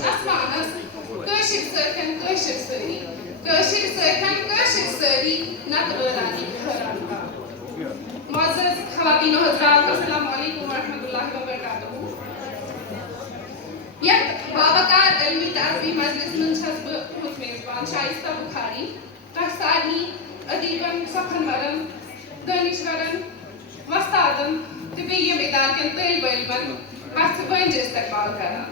اسمانس کٲشِر سۭتۍ کٲشِر سٲری کٲشِر سۭتۍ کٲشِر سٲری نتہٕ ٲرانی حٲران معزز خواتین و حضرات السلام علیکم ورحمۃ اللہ وبرکاتہ یتھ باوقار علمی تعظیمی مجلس منٛز چھَس بہٕ تُہٕنٛز میزبان شائستہ بخاری تۄہہِ سارنٕے ادیٖبن سۄکھنورن دٲنِشورن وۄستادن تہٕ بیٚیہِ یِم اِدارٕ کٮ۪ن طٲلبہِ علمن پژھِ وٲنٛجہِ استقبال کران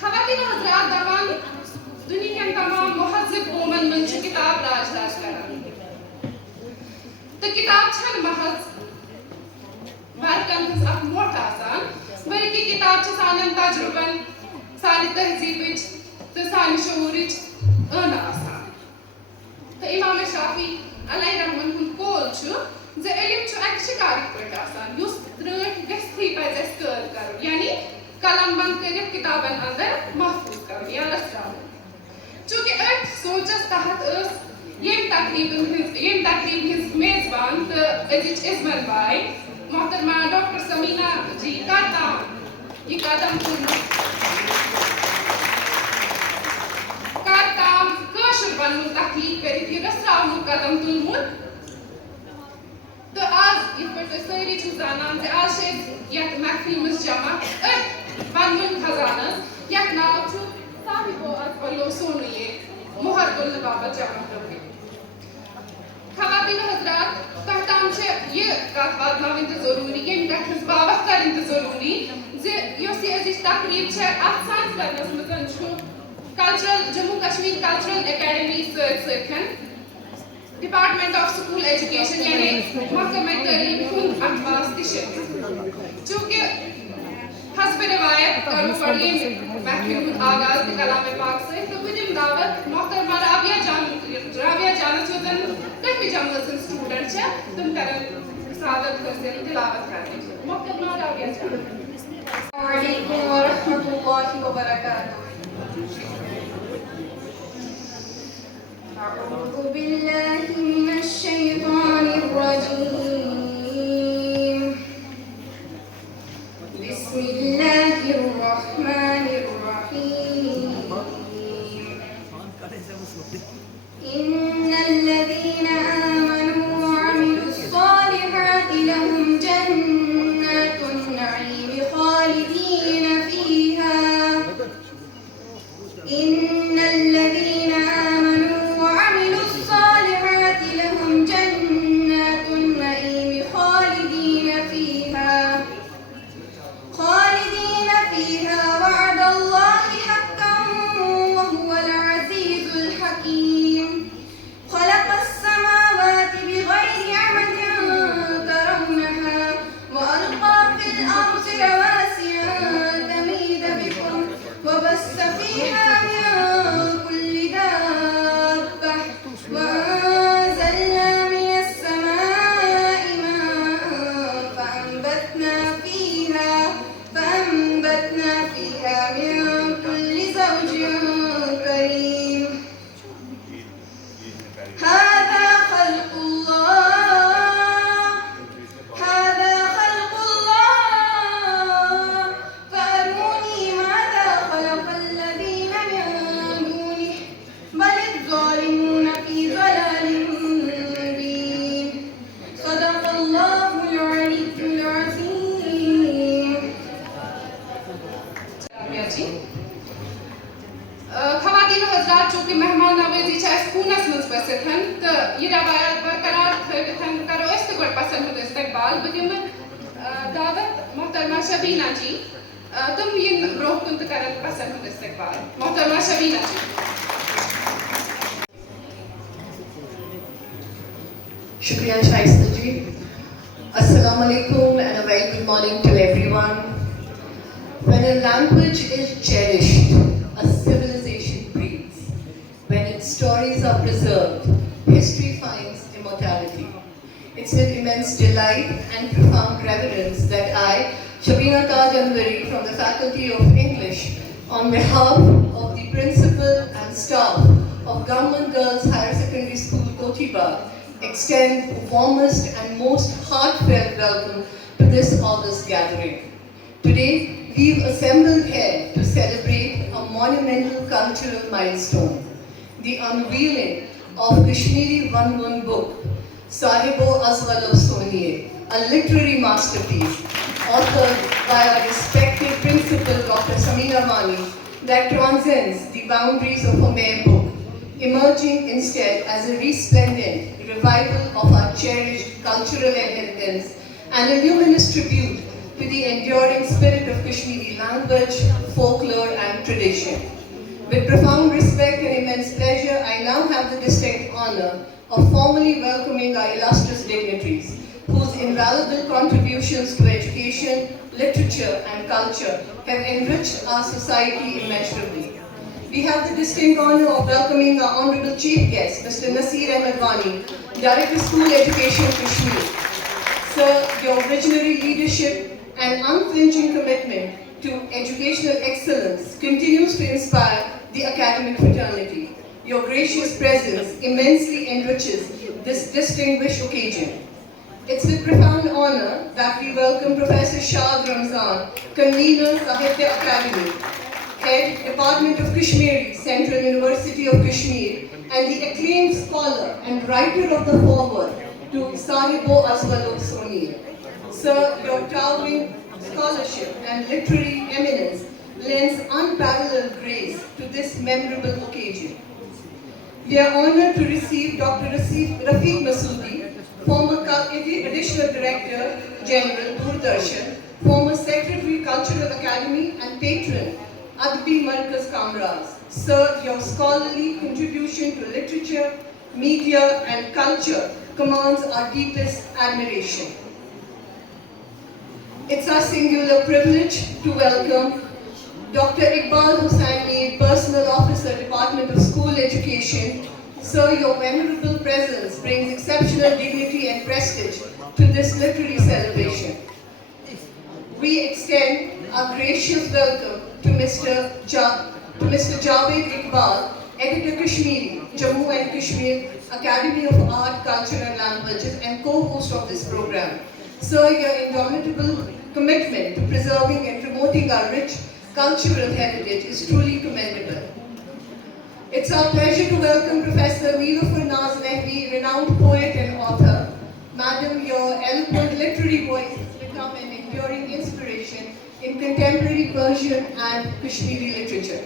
خواتین و حضرات دپان دُنہیٖکٮ۪ن تمام مہذب قومن منٛز چھِ کِتاب راج راج کران تہٕ کِتاب چھنہٕ محض ورقن ہٕنٛز اکھ موٚٹھ آسان بلکہِ کِتاب چھِ سانٮ۪ن تجرُبن سانہِ تہذیٖبٕچ تہٕ سانہِ شعوٗرٕچ ٲنہٕ آسان تہٕ اِمام شافی علیہ رحمن ہُنٛد قول چھُ زِ علم چھُ اکہِ شِکارٕکۍ پٲٹھۍ آسان یُس رٲٹھ گژھتھٕے پزِ اَسہِ قٲد کرُن یعنی قلم بنٛد کٔرِتھ کِتابن اندر محفوٗظ کرُن یا رژھراوُن چوٗنٛکہِ أتھۍ سونٛچس تحت ٲس ییٚمہِ تقریٖب ہٕنٛز میزبان تہٕ أزِچ عِظمت باے محترمہ ڈاکٹر سمیٖنا جی کر تام یہِ قدم تُلمُت کر تام کٲشُر بننُک تخلیٖق کٔرِتھ یہِ رژھراونُک قدم تُلمُت تہٕ آز یِتھ پٲٹھۍ تُہۍ سٲری چھِو زانان زِ آز چھِ أسۍ یتھ محفِل منٛز جمع أتھۍ ونوُن خزانس یتھ ناو چھُ صاحبو اکبلو سونُیے مۄہر تُلنہٕ باپتھ جمع کٔرمٕتۍ خواتین و حضرات تۄہہِ تام چھِ یہِ کتھ واتناوٕنۍ تہِ ضروٗری ییٚمہِ کتھِ ہٕنٛز باوَتھ کرٕنۍ تہِ ضروٗری زِ یۄس یہِ أزِچ تقریٖب چھےٚ اَتھ سانہِ کرنس منٛز چھُ cultural Jammu Kashmir cultural academy سۭتۍ سۭتۍ ڈپارٹمنٹ آف سکوٗل ایجوکیشن یعنی محکمہ تعلیٖم ہُنٛد اکھ واس تہِ شٲمِل چوٗنٛکہِ حسبِ روایت کرو گۄڈٕ ییٚمہِ محفِل ہُنٛد آغاز تہِ کلامِ پاک سۭتۍ تہٕ بہٕ دِمہٕ دعوت محترمہ رابعہ جانس یۄس زن 10ویں جمٲژ ہٕنٛز سٹوٗڈنٹ چھےٚ تِم کرن سعادت حٲصِل تِلاوت کرنٕچ محترمہ رابعہ جان السلام علیکم ورحمۃ اللہ وبرکاتہ اعوذ باللہ من الشیطان الرجیم بسم اللہ الرحمن الرحیم ان الذین آمنوا وعملوا الصالحات لهم جنات النعیم خالدین فیہا ان الذین آمنوا وعملوا الصالحات لهم جنات النعیم خالدین فیہا وعد اللہ حقا وهو العزیز الحکیم خلق السماوات بغير عمد ترونها وألقى في الأرض رواسي تميد بكم وبث فيها من كل دابة وأنزلنا من السماء ماء فأنبتنا فيها من كل زوج كريم هذا خلق الله فأروني ماذا خلق الذين من دونه بل الظالمون في ضلال مبين صدق الله العلي العظيم خواتین و حضرات چونکہ مہمان نوازی چھِ اَسہِ خوٗنس منٛز بٔسِتھ تہٕ یہِ روایات برقرار تھٲوِتھ کرو أسۍ تہِ گۄڈٕ پسند ہُنٛد استقبال بہٕ دِمہٕ دعوت محترمہ شبیٖنا جی تِم یِن برونٛہہ کُن تہٕ کرن پسند ہُنٛد استقبال محترمہ شبیٖنا جی شکریہ شائستہ جی السلام علیکم and a very good morning to everyone. When a language is cherished, a civilization breathes. When its stories are preserved, history finds immortality. It's with immense delight and profound reverence that I, Shabina Taj Anwari from the Faculty of English, on behalf of the principal and staff of Government Girls Higher Secondary School, Kotiba, extend the warmest and most heartfelt welcome to this August gathering. Today, we've assembled here to celebrate monumental cultural milestone, the unveiling of Kashmiri one book, Sahibo Azwal of Soniye, a literary masterpiece authored by our respected principal Dr. Samina Mani that transcends the boundaries of a mere book, emerging instead as a resplendent revival of our cherished cultural inheritance and a luminous tribute to the enduring spirit of Kashmiri language, folklore and tradition. With profound respect and immense pleasure, I now have the distinct honor of formally welcoming our illustrious dignitaries, whose invaluable contributions to education, literature and culture have enriched our society immeasurably. We have the distinct honor of welcoming our Honorable Chief Guest, Mr. Nasir Ahmed Wani, Director School Education, Kashmir. Sir, your visionary leadership and unflinching commitment to educational excellence continues to inspire the academic fraternity. Your gracious presence immensely enriches this distinguished occasion. It's with profound honor that we welcome Professor Shad Ramzan, Convener, Sahitya Academy, Head, Department of Kashmiri, Central University of Kashmir, and the acclaimed scholar and writer of the foreword to Sahibo Azwal of Soniye. Sir, your towering scholarship and literary eminence lends unparalleled grace to this memorable occasion. We are honored to receive Dr. Rafiq Masoodi, former Additional Director General, Doordarshan, former Secretary, Cultural Academy and patron, Adbi Markaz Kamraz. Sir, your scholarly contribution to literature, media and culture commands our deepest admiration. It's our singular privilege to welcome Dr. Iqbal Hussain Mir, Personal Officer, Department of School Education. Sir, your venerable presence brings exceptional dignity and prestige to this literary celebration. We extend our gracious welcome to Mr. Javed Iqbal, Editor Kashmiri, Jammu and Kashmir, Academy of Art, Culture and Languages, and co-host of this program. Sir, your indomitable commitment to preserving and promoting our rich cultural heritage is truly commendable. It's our pleasure to welcome Professor Neelufar Naz Nehri, renowned poet and author. Madam, your eloquent literary voice has become an enduring inspiration in contemporary Persian and Kashmiri literature.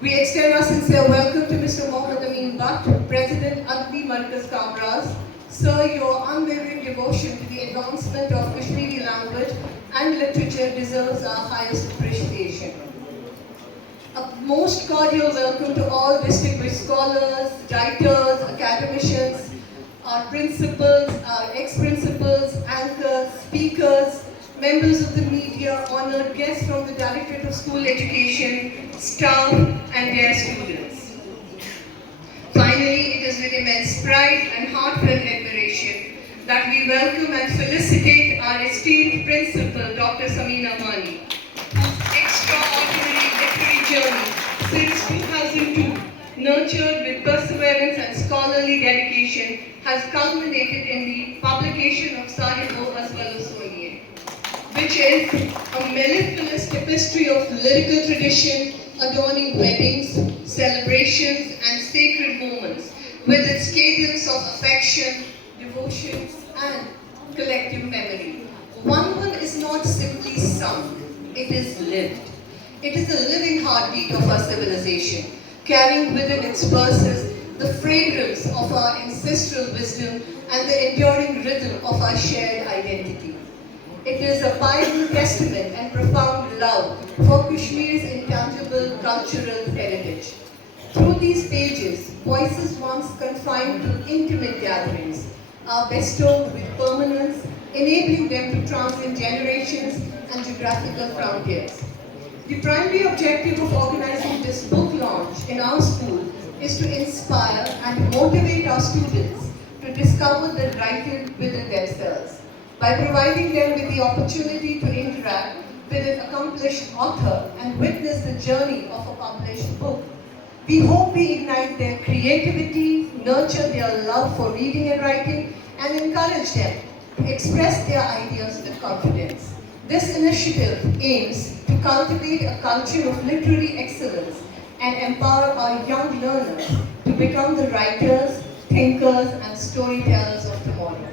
We extend our sincere welcome to Mr. Mohammad Amin Butt, President, Adbi Markaz Kamraz. Sir, your unwavering devotion to the advancement of Kashmiri language and literature deserves our highest appreciation. A most cordial welcome to all distinguished scholars, writers, academicians, our principals, our ex-principals, anchors, speakers, members of the media, honored guests from the Directorate of School Education, staff, and their students. Finally, it is with immense pride and heartfelt admiration that we welcome and felicitate our esteemed principal, Dr. Samina Mani, whose extraordinary literary journey since 2002, nurtured with perseverance and scholarly dedication, has culminated in the publication of Sahibo Azwal of Soniye, which is a mellifluous tapestry of lyrical tradition adorning weddings, celebrations, and sacred moments with its cadence of affection, devotion, and collective memory. One is not simply sung, it is lived. It is the living heartbeat of our civilization, carrying within its verses the fragrance of our ancestral wisdom and the enduring rhythm of our shared identity. It is a Bible testament and profound love for Kashmir's intangible cultural heritage. Through these pages, voices once confined to intimate gatherings are bestowed with permanence, enabling them to transcend generations and geographical frontiers. The primary objective of organizing this book launch in our school is to inspire and motivate our students to discover the writer within themselves, by providing them with the opportunity to interact with an accomplished author and witness the journey of a published book. We hope we ignite their creativity, nurture their love for reading and writing, and encourage them to express their ideas with confidence. This initiative aims to cultivate a culture of literary excellence and empower our young learners to become the writers, thinkers, and storytellers of tomorrow.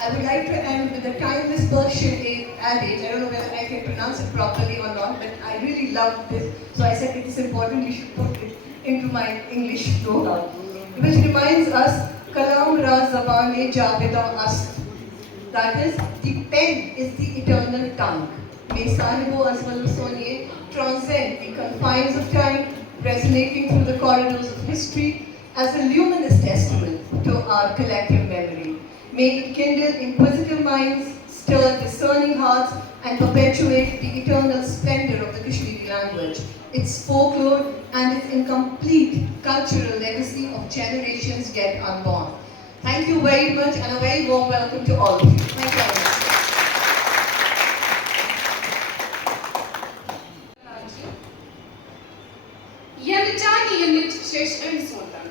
I would like to end with a timeless Persian adage. I don't know whether I can pronounce it properly or not, but I really love this, so I said it is important we should put it into my English know-how, which reminds us, Kalam ra zabane javedam ast. That is, the pen is the eternal tongue. May Sahibo Azmal Soniye transcend the confines of time, resonating through the corridors of history as a luminous testament to our collective memory. May it kindle inquisitive minds, stir discerning hearts, and perpetuate the eternal splendor of the Kashmiri language, its folklore, and its incomplete cultural legacy of generations yet unborn. Thank you very much, and a very warm welcome to all of you. Thank you very much. Yanıcani yanıç şeş ön sondan.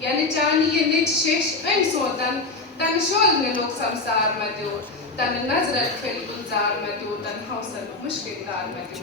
Yanıcani yanıç şeş ön sondan. Tan şol ne lok samsar madyo. Tan nazrat fil gulzar madyo. Tan hausal mushkil dar madyo.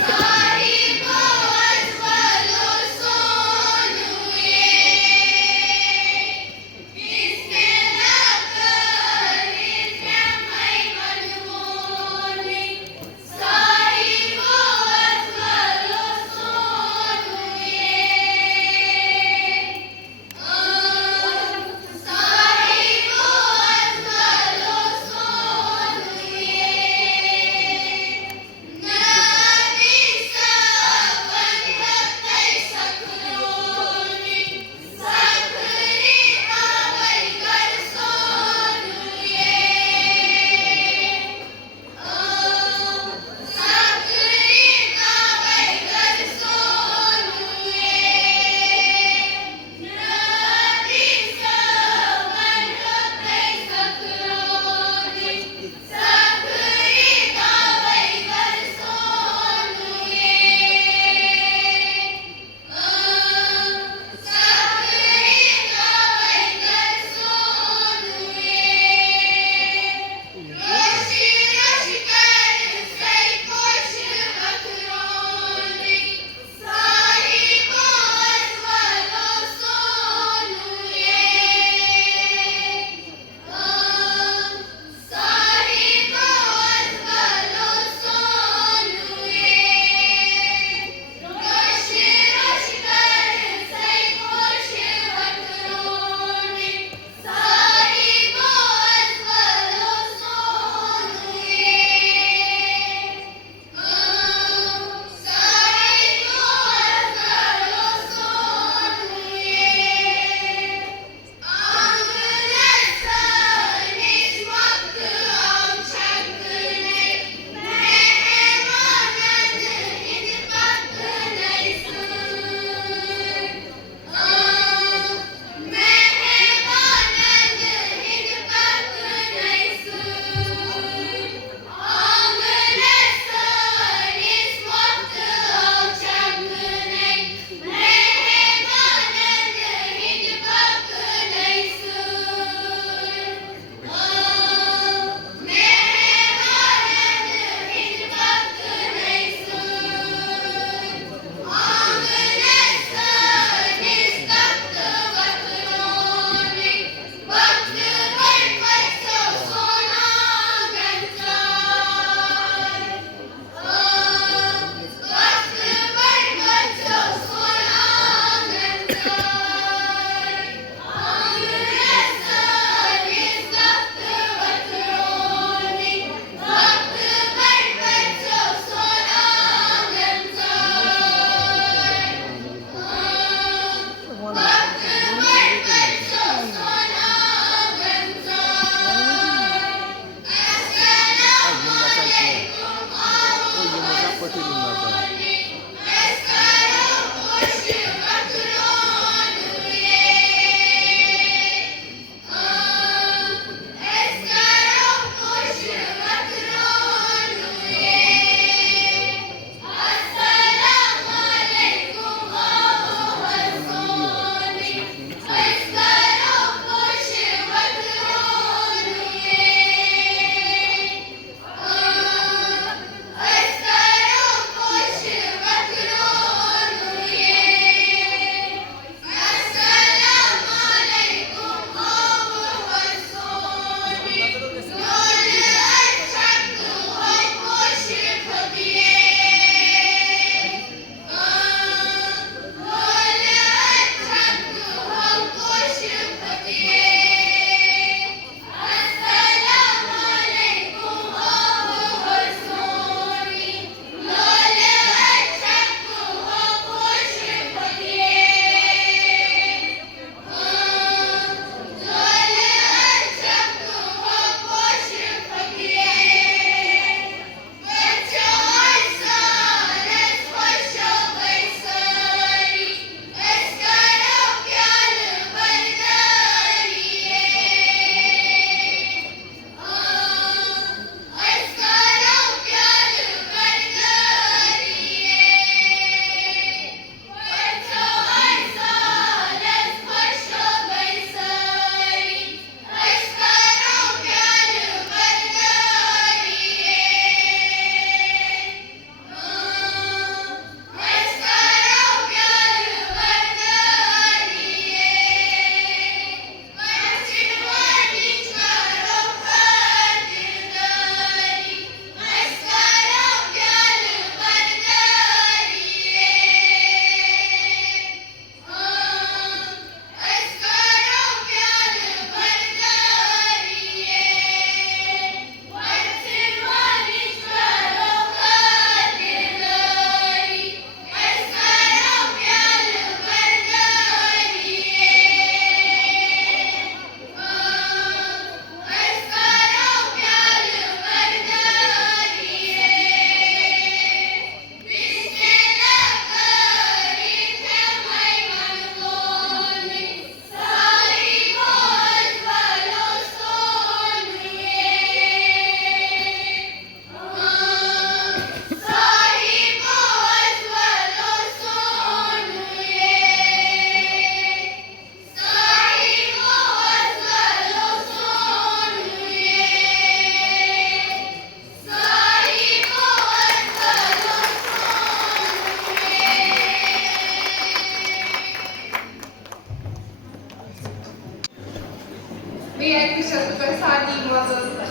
Sahibo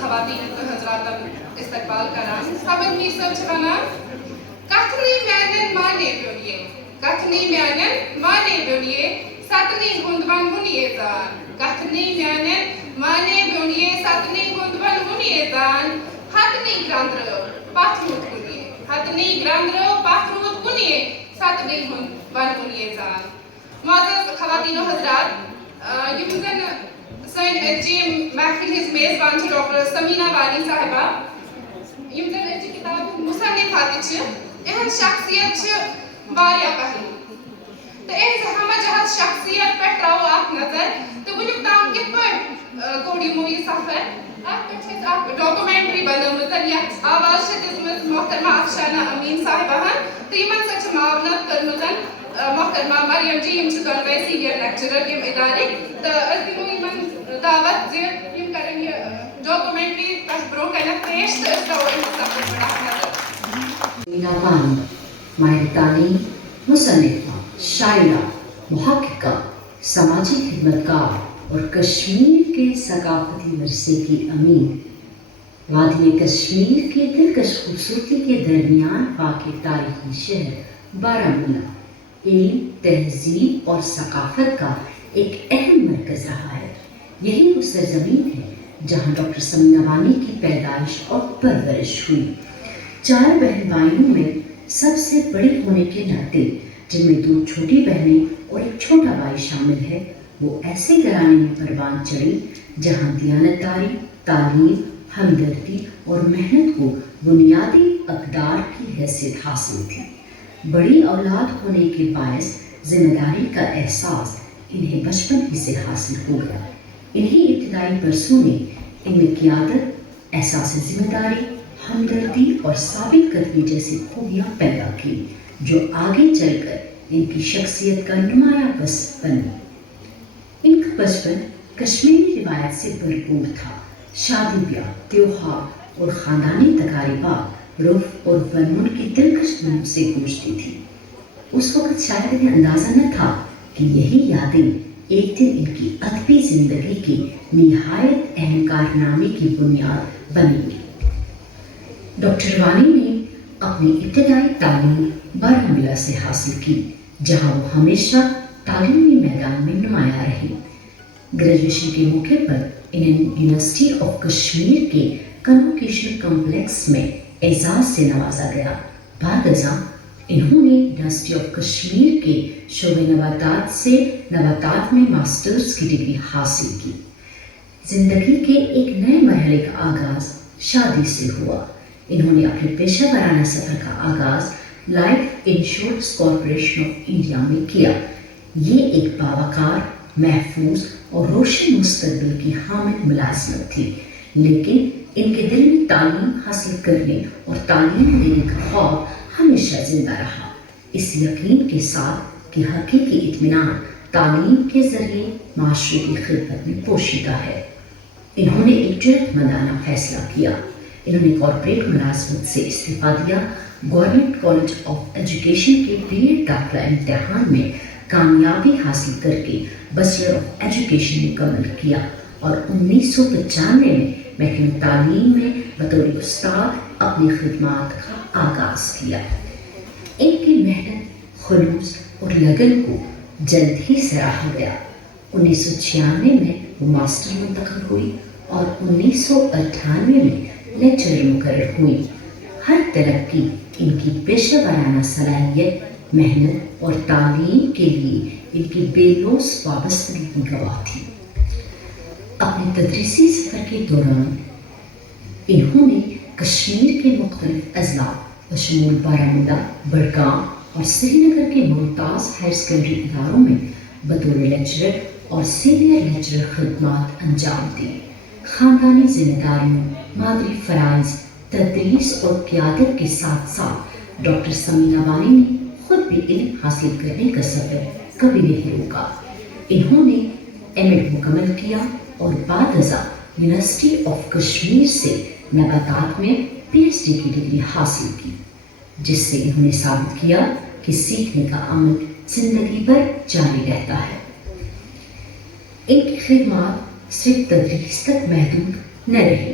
خواتین حضرات استقبال کران سبن می سب چھ کتنی میانن مانے بیونیے کتنی میانن مانے بیونیے ستنی گندون ہنیے زان کتنی میانن مانے بیونیے ستنی گندون ہنیے زان ہتنی گراندرو پاتھروت ہنیے ہتنی گراندرو پاتھروت ہنیے ستنی گندون ہنیے زان معزز خواتین و حضرات یم زن سن جیم محفل ہز میزبان چھ ڈاکٹر سمینہ وانی صاحبہ یم زن اچ کتاب مصنف ہاتھ چھ اہم شخصیت چھ واریاہ پہلو تو اہم ہمہ جہت شخصیت پہ تراو اخ نظر تو ونیک تام کت پہ کوڑ یمو یہ سفر ات پہ اخ ڈاکومنٹری بنومت یتھ آواز چھ دژمژ محترمہ افشانہ امین صاحبہ تو یمن سۭتۍ چھ معاونت کٔرمٕژ محترمہ مریم جی یم چھ دۄنوے سیٖنیر لیکچرر یم ادارٕکۍ تہٕ أسۍ دِمو یمن دعوت زِ یم کرن یہ ڈاکومنٹری تتھ برونٛہہ کنیتھ پیش تہٕ أسۍ تراوو أمِس سفرس پٮ۪ٹھ اکھ نظر سمینہ وانی ماہر تعلیم، مصنفہ، شاعرہ، محققہ، سماجی خدمتگار اور کشمیر کے ثقافتی ورثے کی امین، وادی کشمیر کے دلکش خوبصورتی کے درمیان واقع تاریخی شہر بارہمولہ علم، تہذیب اور ثقافت کا ایک اہم مرکز رہا ہے۔ یہی وہ سرزمین ہے جہاں ڈاکٹر سمینہ وانی کی پیدائش اور پرورش ہوئی۔ 4 بہن بھائیوں میں سب سے بڑی ہونے کے ناطے جن میں 2 چھوٹی بہنیں اور ایک چھوٹا بھائی شامل ہے، وہ ایسے گھرانے میں پروان چڑھی جہاں دیانتداری، تعلیم، ہمدردی اور محنت کو بنیادی اقدار کی حیثیت حاصل تھی۔ بڑی اولاد ہونے کے باعث ذمہ داری کا احساس انہیں بچپن ہی سے حاصل ہو گیا۔ انہی ابتدائی برسوں نے ان میں قیادت، احساس ذمہ داری، ہمدردی اور ثابت قدمی جیسی خوبیاں پیدا کی جو آگے چل کر ان کی شخصیت کا نمایاں وصف بنی۔ ان کا بچپن کشمیری روایت سے بھرپور تھا۔ شادی بیاہ، تیوہار اور خاندانی تقاریبات رف اور ونمن کی دلکش دھنوں سے گونجتی تھی۔ اس وقت شاید انہیں اندازہ نہ تھا کہ یہی یادیں ایک دن ان کی ادبی زندگی کی نہایت اہم کارنامے کی بنیاد بنیں گی۔ ڈاکٹر وانی نے اپنی ابتدائی تعلیم بارہمولہ سے حاصل کی، جہاں وہ ہمیشہ تعلیمی میدان میں نمایاں رہی۔ گریجویشن کے موقع پر انہیں یونیورسٹی آف کشمیر کے کنوکیشن کمپلیکس میں اعزاز سے نوازا گیا۔ بعد ازاں انہوں نے یونیورسٹی آف کشمیر کے شعبۂ نباتات سے نباتات میں ماسٹرز کی ڈگری حاصل کی۔ زندگی کے ایک نئے مرحلے کا آغاز شادی سے ہوا۔ انہوں نے اپنے پیشہ ورانہ سفر کا آغاز life insurance corporation of India میں کیا۔ یہ ایک باوقار، محفوظ اور روشن مستقبل کی حامل ملازمت تھی، لیکن ان کے دل میں تعلیم حاصل کرنے اور تعلیم دینے کا خواب ہمیشہ زندہ رہا، اس یقین کے ساتھ کہ حقیقی اطمینان تعلیم کے ذریعے معاشرے کی خدمت میں پوشیدہ ہے۔ انہوں نے ایک جرأت مندانہ فیصلہ کیا۔ انہوں نے کارپوریٹ ملازمت سے استعفیٰ دیا، گورنمنٹ کالج آف ایجوکیشن کے بی ایڈ داخلہ امتحان میں کامیابی حاصل کر کے بیچلر آف ایجوکیشن مکمل کیا اور 1995 میں محکمہ تعلیم میں بطور استاد اپنی خدمات کا آغاز کیا۔ ان کی محنت، خلوص اور لگن کو جلد ہی سراہا گیا۔ 1996 میں وہ ماسٹر منتخب ہوئی اور 1998 میں لیکچرر مقرر ہوئی۔ ہر ترقی ان کی پیشہ ورانہ صلاحیت، محنت اور تعلیم کے لیے ان کی بے لوث وابستگی کی گواہ تھی۔ اپنے تدریسی سفر کے دوران انہوں نے کشمیر کے مختلف اضلاع بشمول بارہمولہ، بڑگام اور سری نگر کے ممتاز ہائر سیکنڈری اداروں میں بطور لیکچرر اور سینئر لیکچرر خدمات انجام دی۔ خاندانی ذمہ داریوں، مادری فرائض، تدریس اور قیادت کے ساتھ ساتھ ڈاکٹر سمینہ وانی نے خود بھی علم حاصل کرنے کا سفر کبھی نہیں روکا۔ انہوں نے ایم ایڈ مکمل کیا اور بعد ازاں یونیورسٹی آف کشمیر سے نباتات میں پی ایچ ڈی کی ڈگری حاصل کی، جس سے انہوں نے ثابت کیا کہ سیکھنے کا عمل زندگی بھر جاری رہتا ہے۔ ان کی خدمات صرف تدریس تک محدود نہ رہی،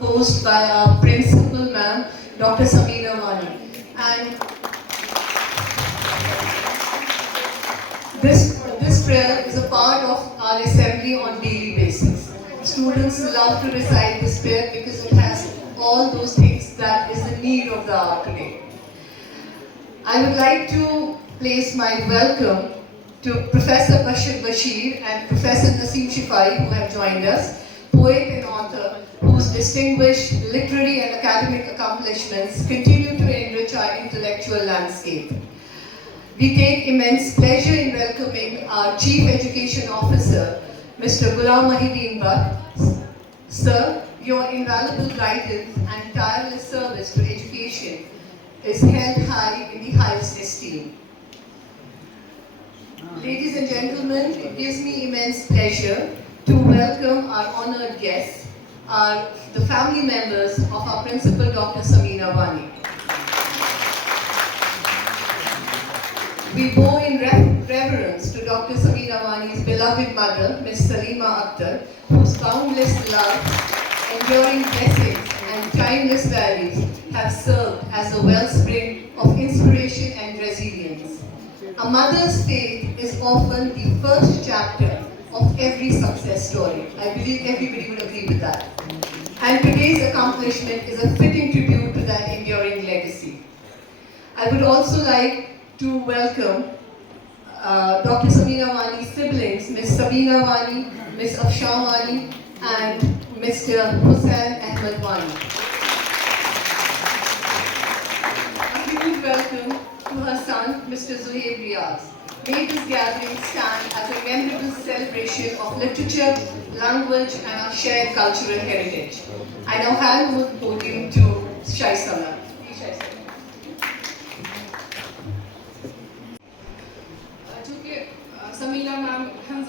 Composed by our principal ma'am, Dr. Sameena Wani. And this prayer is a part of our assembly on daily basis. Students love to recite this prayer because it has all those things that is the need of the hour today. I would like to place my welcome to Professor Bashir Bashir and Professor Naseem Shifai who have joined us, poet and author whose distinguished literary and academic accomplishments continue to enrich our intellectual landscape. We take immense pleasure in welcoming our Chief Education Officer, Mr. Ghulam Mahideen Bhatt. Sir, your invaluable guidance and tireless service to education is held high in the highest esteem. Ladies and gentlemen, it gives me immense pleasure to welcome our honored guests, the family members of our principal, Dr. Sameena Wani. We bow in reverence to Dr. Samina Wani's beloved mother, Ms. Salima Akhtar, whose boundless love, enduring blessings, and timeless values have served as a wellspring of inspiration and resilience. A mother's faith is often the first chapter of every success story. I believe everybody would agree with that. And today's accomplishment is a fitting tribute to that enduring legacy. I would also like to welcome Dr. Samina Wani's siblings, Ms. Sabina Wani, Ms. Afsha Wani, and Mr. Hussain Ahmed Wani. A huge welcome to her son, Mr. Zuhaib Riaz. May this gathering stand as a memorable celebration of literature, language, and our shared cultural heritage. I now hand over the podium to Shaisala. Samina ma'am has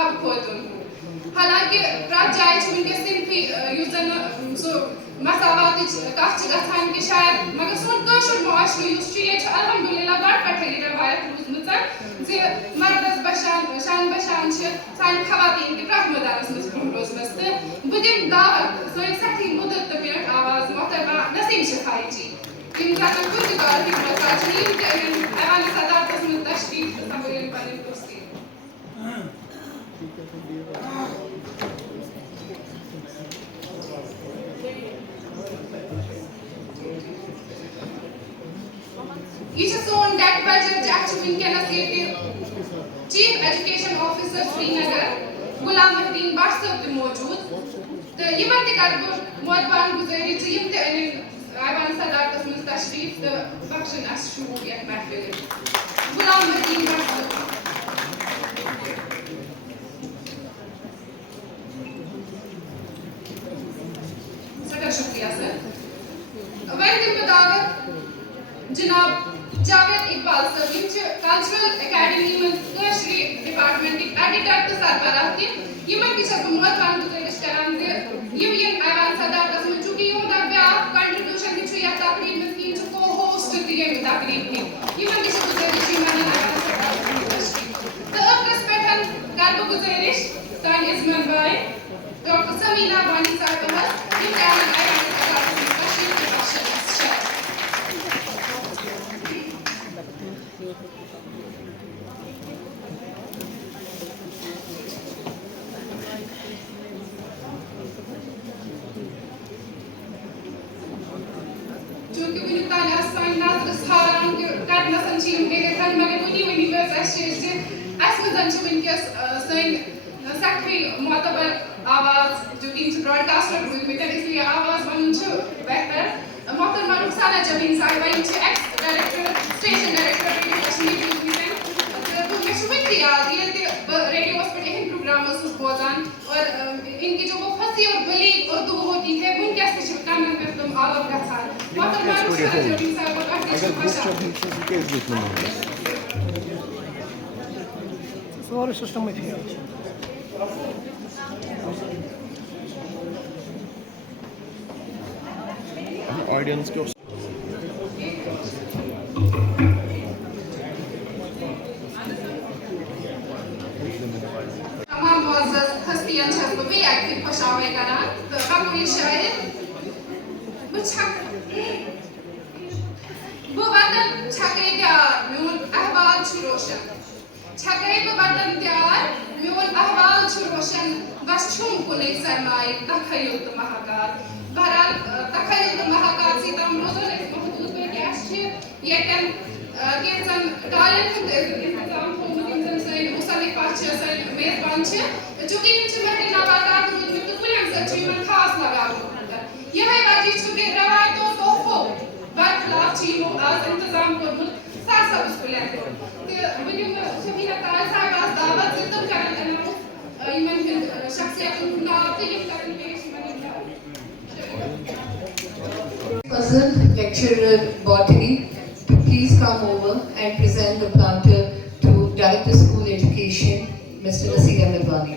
حب کھوتن حالانکہ پرٛٮ۪تھ جایہِ چھُ وٕنکٮ۪س تِمتھٕے یُس زَن سُہ مساواتٕچ کَتھ چھِ گژھان کہِ شاید مگر سون کٲشُر معاشرٕ یُس چھُ ییٚتہِ چھُ الحمدُاللہ گۄڈٕ پٮ۪ٹھَے یہِ رٮ۪وایت روٗزمٕژ زِ مردس بشان شان بشان چھِ سانہِ خواتیٖن تہِ پرٛٮ۪تھ مٲدانَس منٛز برٛونٛہہ روزمٕژ تہٕ بہٕ دِمہٕ دعوت سٲنۍ سٮ۪ٹھٕے مُدر تہٕ میٖٹھ آواز محترمہ نسیٖم شفاعی جی یِم زَن کُنہِ تہِ دورٕ حکمت چھِ یِم تہِ ایوانِ صدارتس منٛز تشریٖف تہٕ سمبٲلِن پنٕنۍ کُرسی یہ سون ڈیک بجٹ اچھا ونکس یہ chief education officer Sri Nagar Ghulam Uddin but صٲب تہِ موجود تو یمن تہِ کر بہٕ مودبان گزٲرِش زِ یِم تہِ أنِن ایوان صدارتس منٛز تشریٖف تہٕ بخشن اَسہِ شوٗب یتھ محفِلہِ غلام الدین بٹ صٲب سٮ۪ٹھاہ شُکریہ سر وۄنۍ دِمہٕ بہٕ دعوت جناب جاوید اقبال صٲب یِم چھِ کلچرل اکیڈمی منٛز کٲشرِ ڈپارٹمنٹٕکۍ ایڈِٹر تہٕ سربراہ تہِ یِمن تہِ چھس بہٕ مودبان گُزٲرِش کران زِ یِم یِن ایوان صدارتس منٛز چوٗنٛکہِ یِہُنٛد اکھ بیٛاکھ کنٹربیوٗشن تہِ چھُ یتھ تقریٖب منٛز کہِ یِم چھِ کو ہوسٹ تہِ ییٚمہِ تقریٖب ہٕنٛدۍ یِمن تہِ چھِ گُزٲرِش یِم انن ایوان صدارتس منٛز تشریٖف تہٕ ٲخرس پٮ۪ٹھ کر بہٕ گُزٲرِش سانہِ عزمن باے ڈاکٹر سمیٖنا وانی صاحبہٕ حظ یِم تہِ انن ایوان صدارتس منٛز تشریٖف تہٕ بخشن اَسہِ شرف چونکہ ونیُک تانۍ آسہٕ سانہِ نظرٕ ژھاران کہِ کتنَسن چھِ یِم بِہِتھ مگر ؤنی ؤنی وٲژ اَسہِ چیٖز زِ اَسہِ منٛز چھِ وٕنکٮ۪س سٲنۍ سٮ۪ٹھٕے معتبر آواز چونکہ یِم چھِ براڈکاسٹر روٗدمٕتۍ اس لیے آواز وَنُن چھُ بہتر محترمہ رخسانہ جمیٖن صاحبہ یِم چھِ ex director station director radio Kashmir روٗدمٕتۍ تہٕ مےٚ چھُ وٕنہِ تہِ یاد ییٚلہِ تہِ بہٕ ریڈیوَس پٮ۪ٹھ یِہٕنٛدۍ پروگرام ٲسٕس بوزان اور ان کی جو وہ پھنسی اور بھلی اردو ہوتی ہے وٕنکٮ۪س تہِ چھِ کَنن پٮ۪ٹھ تِم آلو گژھان محترمہ رخسانہ جمیٖن صاحبہ تۄہہِ تہِ چھُ سورُے سِسٹم آڈینس کے تمام معزز ہستین چھس بہٕ بیٚیہِ اَکہِ پھِرِ خۄش آوے کران تہٕ بقویہِ شٲعر بہٕ وطن چھکے دیار میون احوال چھُ روشن چھکے بہٕ وطن دیار میون احوال چھُ روشن بس چھُم کُنُے سرمایہِ تخیل تہٕ محاکات بہرحال تخیل تہٕ محاکات سی تام روزو أسۍ محدوٗد پٲٹھۍ اَسہِ چھِ ییٚتٮ۪ن کینٛژن ڈالن ہُنٛد انتظام تھوٚومُت یِم زن سٲنۍ مُصنِفہ چھِ سٲنۍ میزبان چھِ چوٗنٛکہِ یِم چھِ مہرِ نباتات روٗدمٕتۍ تہٕ کُلٮ۪ن سۭتۍ چھُ یِمن خاص لگاو روٗدمُت یِہے وجہ چھُ کہِ رٮ۪وایتو تحفو برخلاف چھِ یِمو آز انتظام کوٚرمُت سرسبٕز کُلٮ۪ن ہُنٛد تہٕ وۄنۍ دِمہٕ بہٕ شفیٖنہ تاج صاحبہ دعوت زِ تِم کرن اناوُس یِمن ہٕنٛدۍ شخصیتن ہُنٛد ناو تہٕ یِم کرن پیش یِمن ہٕنٛدۍ ناو Person, lecturer botany, to please come over and present the planter to Director School Education, Mr. Nasir Ahmed Wani.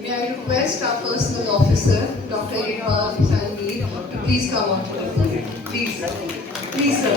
May I request our personal officer, Dr. Iqbal Tanveer, to please come on to the podium. Please, please, sir.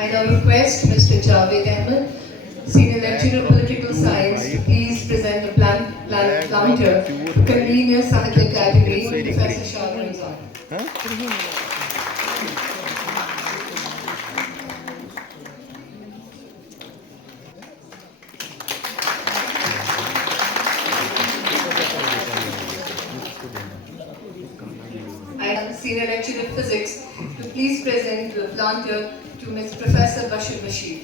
I now request Mr. Javed Ahmed, Senior Lecturer Political Science, to please present the planter to convener Sahitya category, Professor Shah Ramzan. I am Senior Lecturer Physics to please present the planter to Ms. Professor Bashir Bashir.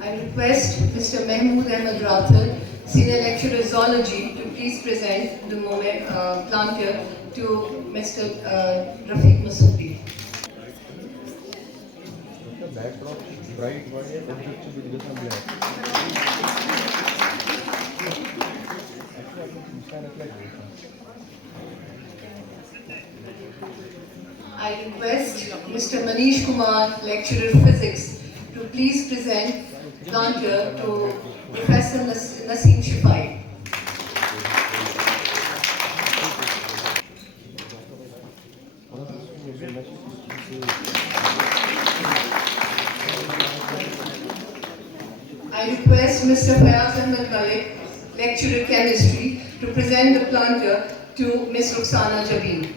I request Mr. Mahmood Ahmed Rathod, Senior Lecturer Zoology, to please present the planter to Mr. Rafiq Masoodi. The backdrop bright white and picture with just black. I request Mr. Manish Kumar, Lecturer Physics, to please present planter to Professor Naseem Shifai. I request Mr. Fayaz Ahmed Malik, Lecturer Chemistry, to present the planter to Ms. Ruxana Jabin.